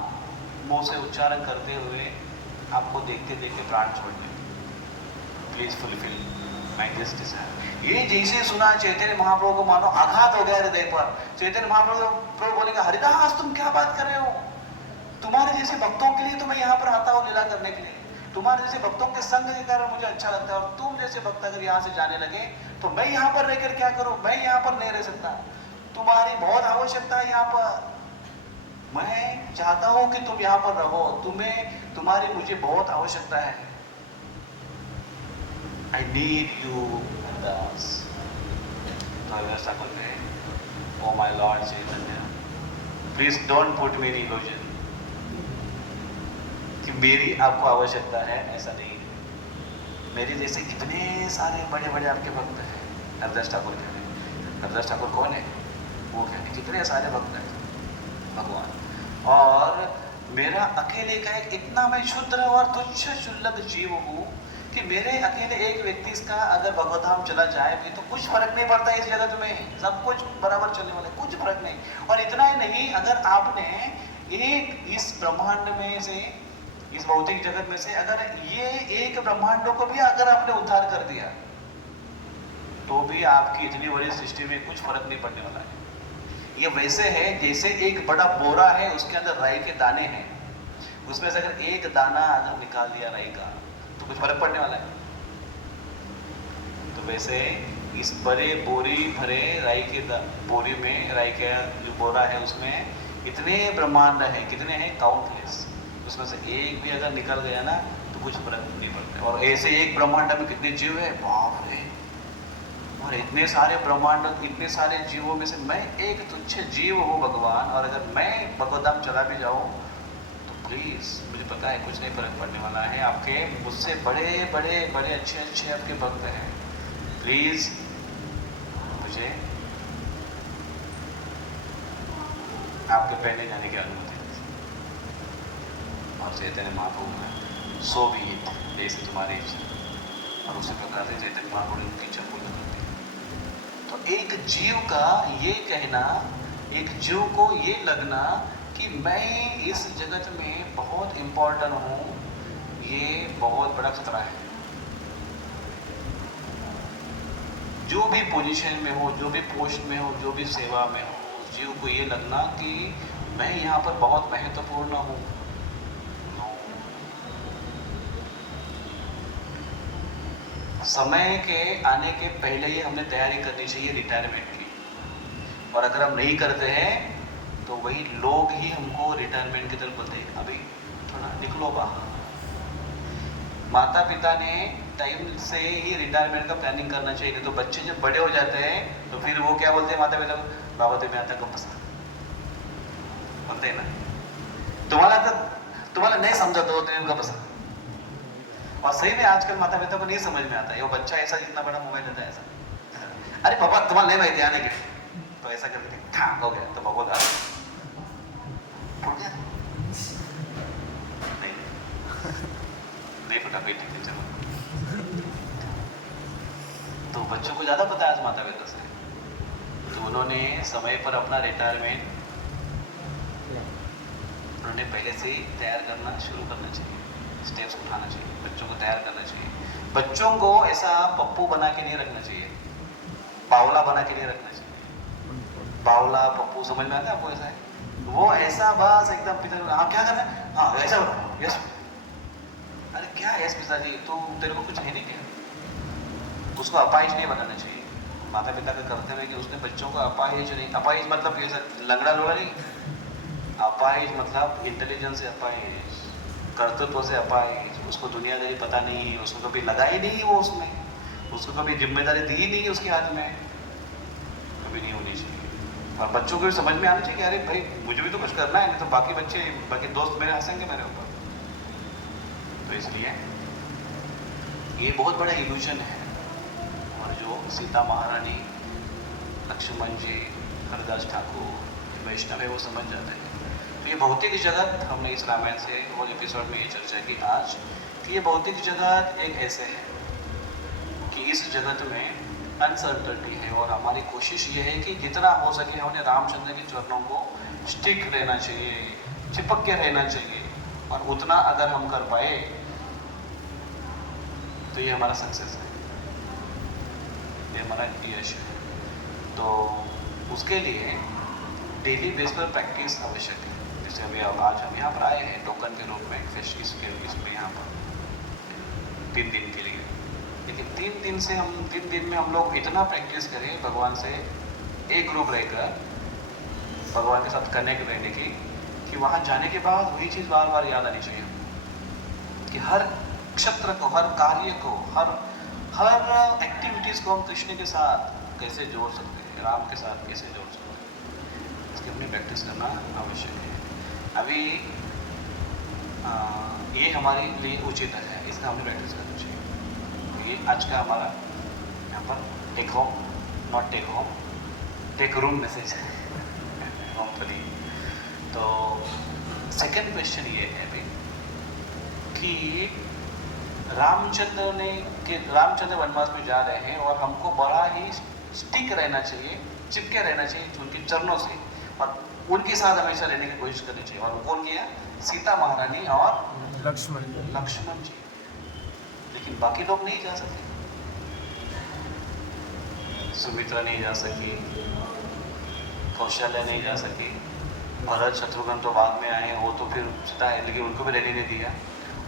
मुंह से उच्चारण करते हुए आपको देखते देखते प्राण छोड़ दे। Please fulfil my this desire. ये जैसे सुना चैतन्य महाप्रभु को मानो आघात हो गया हृदय पर। चैतन्य महाप्रभु बोलेगा, हरिदास तुम क्या बात कर रहे हो, तुम्हारे जैसे भक्तों के लिए तो मैं यहाँ पर आता हूँ लीला करने के लिए, तुम्हारे जैसे भक्तों के संग के कारण मुझे अच्छा लगता है, और तुम जैसे भक्त अगर यहाँ से जाने लगे तो मैं यहाँ पर रहकर क्या करूँ, मैं यहाँ पर नहीं रह सकता, तुम्हारी बहुत आवश्यकता है यहाँ पर, मैं चाहता हूँ कि तुम यहाँ पर रहो, तुम्हारी मुझे बहुत आवश्यकता है। I need you, Haridas. Haridas Thakur ne, oh my Lord Chaitanya, please don't put me in illusion कि मेरी आपको आवश्यकता है, ऐसा नहीं है। मेरे जैसे कितने सारे बड़े बड़े आपके भक्त हैं। हरिदास ठाकुर कहते हैं, हरिदास ठाकुर कौन है? वो कहते हैं कितने सारे भक्त हैं भगवान, और मेरा अकेले का एक इतना मैं क्षुद्र और तुच्छ शुल्लक जीव हूँ कि मेरे अकेले एक व्यक्ति इसका अगर भगवत धाम चला जाए भी तो कुछ फर्क नहीं पड़ता इस जगत में, सब कुछ बराबर चलने वाला है, कुछ फर्क नहीं। और इतना ही नहीं, अगर आपने एक इस ब्रह्मांड में से, इस भौतिक जगत में से अगर ये एक ब्रह्मांडों को भी अगर आपने उद्धार कर दिया तो भी आपकी इतनी बड़ी सृष्टि में कुछ फर्क नहीं पड़ने वाला है। ये वैसे है जैसे एक बड़ा बोरा है, उसके अंदर राई के दाने हैं, उसमें से अगर एक दाना अगर निकाल दिया राई का तो कुछ फर्क पड़ने वाला है। तो वैसे इस बड़े बोरी भरे राई के बोरी में, राई का जो बोरा है उसमें इतने ब्रह्मांड है, कितने हैं, काउंटलेस। उसमें से एक भी अगर निकल गया ना तो कुछ फर्क नहीं पड़ता। और ऐसे एक ब्रह्मांड में कितने जीव है, बाप रे। और इतने सारे ब्रह्मांड, इतने सारे जीवों में से मैं एक तुच्छ जीव हूँ भगवान, और अगर मैं भगवत धाम चला भी जाऊँ तो प्लीज मुझे पता है कुछ नहीं फर्क पड़ने वाला है। आपके मुझसे बड़े बड़े बड़े अच्छे अच्छे आपके भक्त हैं, प्लीज मुझे आपके पहले जाने की अनुमति। और चैतन्य महाप्रभु में सो भी जैसे तुम्हारी इच्छा, और उसी प्रकार से चैतन्य महाप्रभु ने उनकी इच्छा पूर्ण कर दी। तो एक जीव का ये कहना, एक जीव को ये लगना कि मैं इस जगत में बहुत इम्पोर्टेंट हूँ, ये बहुत बड़ा खतरा है। जो भी पोजीशन में हो, जो भी पोस्ट में हो, जो भी सेवा में हो, उस जीव को ये लगना कि मैं यहाँ पर बहुत महत्वपूर्ण हूँ। समय के आने के पहले ही हमने तैयारी करनी चाहिए रिटायरमेंट की, और अगर हम नहीं करते हैं तो वही लोग ही हमको रिटायरमेंट की तरफ बोलते हैं, अभी थोड़ा निकलो बाहर। माता पिता ने टाइम से ही रिटायरमेंट का प्लानिंग करना चाहिए। नहीं तो बच्चे जब बड़े हो जाते हैं तो फिर वो क्या बोलते हैं माता पिता को, बाबा तुम्हें आता कब पसंद बोलते हैं ना, तुम्हारा नहीं समझा तो तुम्हें कब पसंद। और सही में आजकल माता पिता को नहीं समझ में आता है, वो बच्चा ऐसा जितना बड़ा मोबाइल लेता है ऐसा, अरे पापा तुम्हारा नहीं भाई आने के, तो ऐसा करके ठाक हो गया तो बहुत आ गया नहीं पता कोई ठीक है चलो। तो बच्चों को ज्यादा पता है आज माता पिता से, तो उन्होंने समय पर अपना रिटायरमेंट उन्होंने पहले से ही तैयार करना शुरू करना चाहिए, स्टेप्स उठाना चाहिए, बच्चों को तैयार करना चाहिए। बच्चों को ऐसा पप्पू बना के नहीं रखना चाहिए, बावला बना के नहीं रखना चाहिए। बावला पप्पू समझ में आता है आपको? ऐसा है वो, ऐसा बस एकदम पिता, हाँ क्या करना है, हाँ ऐसा बना, यस। अरे क्या है पिताजी, तो तेरे को कुछ है नहीं क्या? उसको अपाहिज नहीं बनाना चाहिए। माता पिता का कर्तव्य है कि उसने बच्चों को अपाहिज नहीं, अपाहिज मतलब ऐसा लंगड़ा लोड़ा नहीं, अपाहिज मतलब इंटेलिजेंस से अपाहिज, कर्तव्य से अपाहिज, उसको दुनियादारी पता नहीं, उसको कभी लगा ही नहीं वो, उसको कभी जिम्मेदारी दी ही नहीं उसके हाथ में, कभी नहीं होनी चाहिए। और बच्चों को भी समझ में आना चाहिए कि अरे भाई मुझे भी तो कुछ करना है, नहीं तो बाकी बच्चे, बाकी दोस्त मेरे हंसेंगे मेरे ऊपर। तो इसलिए ये बहुत बड़ा इल्यूजन है। और जो सीता महारानी, लक्ष्मण जी, हरदास ठाकुर, वैष्णव है, वो समझ जाते हैं। तो ये भौतिक जगत, हमने इस रामायण से रोज एपिसोड में ये चर्चा की आज, कि ये भौतिक जगत एक ऐसे है कि इस जगत में अनसर्टनिटी है, और हमारी कोशिश ये है कि जितना हो सके हमें रामचंद्र के चरणों को स्टिक रहना चाहिए, चिपक के रहना चाहिए। और उतना अगर हम कर पाए तो ये हमारा सक्सेस है, ये हमारा यश है। तो उसके लिए डेली बेस पर प्रैक्टिस आवश्यक है। जैसे अभी आज हम यहाँ पर आए हैं टोकन के रूप में, फिश इसमें यहाँ पर 3 दिन के लिए, लेकिन 3 दिन में हम लोग इतना प्रैक्टिस करें भगवान से एक रूप रहकर, भगवान के साथ कनेक्ट रहने की, कि वहाँ जाने के बाद वही चीज़ बार बार याद आनी चाहिए कि हर क्षेत्र को, हर कार्य को, हर एक्टिविटीज़ को हम कृष्ण के साथ कैसे जोड़ सकते हैं, राम के साथ कैसे जोड़ सकते हैं, इसकी हमें प्रैक्टिस करना आवश्यक है। अभी ये हमारे लिए उचित है, इसका हमें प्रैक्टिस करना चाहिए। ये आज का हमारा यहाँ पर take home, not take home, take room message है होमफुली। तो सेकंड क्वेश्चन ये है अभी कि रामचंद्र वनवास में जा रहे हैं और हमको बड़ा ही स्टिक रहना चाहिए, चिपके रहना चाहिए उनके चरणों से और उनके साथ हमेशा रहने की कोशिश करनी चाहिए। और वो कौन किया? सीता महारानी और लक्ष्मण जी। लेकिन बाकी लोग नहीं जा सके, सुमित्रा नहीं जा सकी, कौशल्या नहीं जा सकी, भरत शत्रुघ्न तो बाद में आए, वो तो फिर सीता है लेकिन उनको भी रहने नहीं दिया।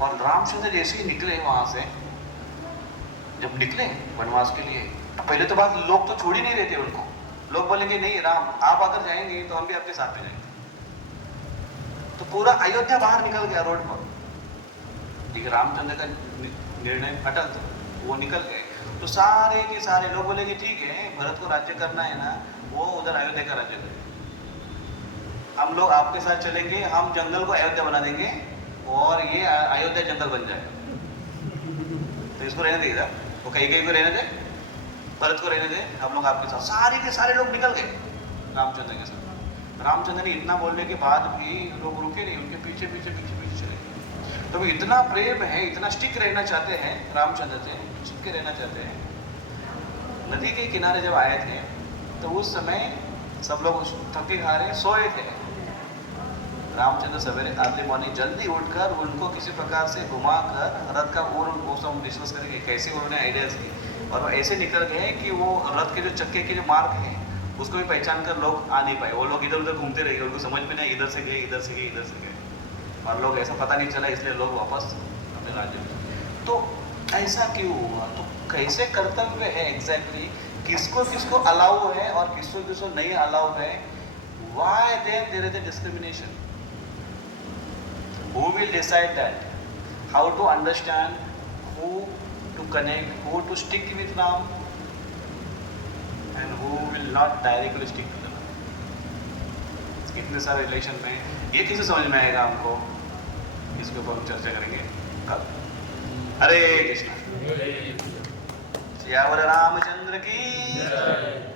और रामचंद्र जैसे ही निकले वहां से, जब निकले वनवास के लिए, पहले तो बात लोग तो छोड़ ही नहीं रहते उनको। लोग बोलेंगे नहीं राम आप अगर जाएंगे तो हम भी आपके साथ में जाएंगे। तो पूरा अयोध्या बाहर निकल गया रोड पर, लेकिन रामचंद्र का निर्णय अटल था, वो निकल गए। तो सारे के सारे लोग बोलेंगे ठीक है भरत को राज्य करना है ना, वो उधर अयोध्या का राज्य करें, हम लोग आपके साथ चलेंगे, हम जंगल को अयोध्या बना देंगे और ये अयोध्या जंगल बन जाएगा। तो इसको रहने देगा, वो कहीं को रहने दे, भरत को रहने दे, हम लोग आपके साथ। सारे के सारे लोग निकल गए रामचंद्र के साथ। रामचंद्र ने इतना बोलने के बाद भी लोग रुके नहीं, उनके पीछे पीछे पीछे पीछे चले गए। तो इतना प्रेम है, इतना स्टिक रहना चाहते हैं रामचंद्र से, चिपके रहना चाहते हैं। नदी के किनारे जब आए थे तो उस समय सब लोग थके हारे सोए थे। रामचंद्र सवेरे अर्ली मॉर्निंग जल्दी उठकर उनको किसी प्रकार से घुमाकर रथ का वो सब डिस्कस करेंगे कैसे उन्होंने आइडियाज की, और वो ऐसे निकल गए कि वो रथ के जो चक्के के जो मार्ग है उसको भी पहचान कर लोग आ नहीं पाए। वो लोग इधर उधर घूमते रह गए, उनको समझ में नहीं इधर से गए इधर से गए इधर से गए, और लोग ऐसा पता नहीं चला, इसलिए लोग वापस अपने राज्य में। तो ऐसा क्यों हुआ? तो कैसे कर्तव्य है एग्जैक्टली, किसको किसको अलाउ है और किसको किसको नहीं अलाउ है? Why there is a discrimination? Who will decide that? How to understand, who to connect, who to stick with Ram, and who will not directly stick with Ram? इतने सारे रिलेशन में ये किसे समझ में आएगा हमको? इसके ऊपर हम चर्चा करेंगे कल। हरे कृष्ण। सियावर रामचंद्र की जय।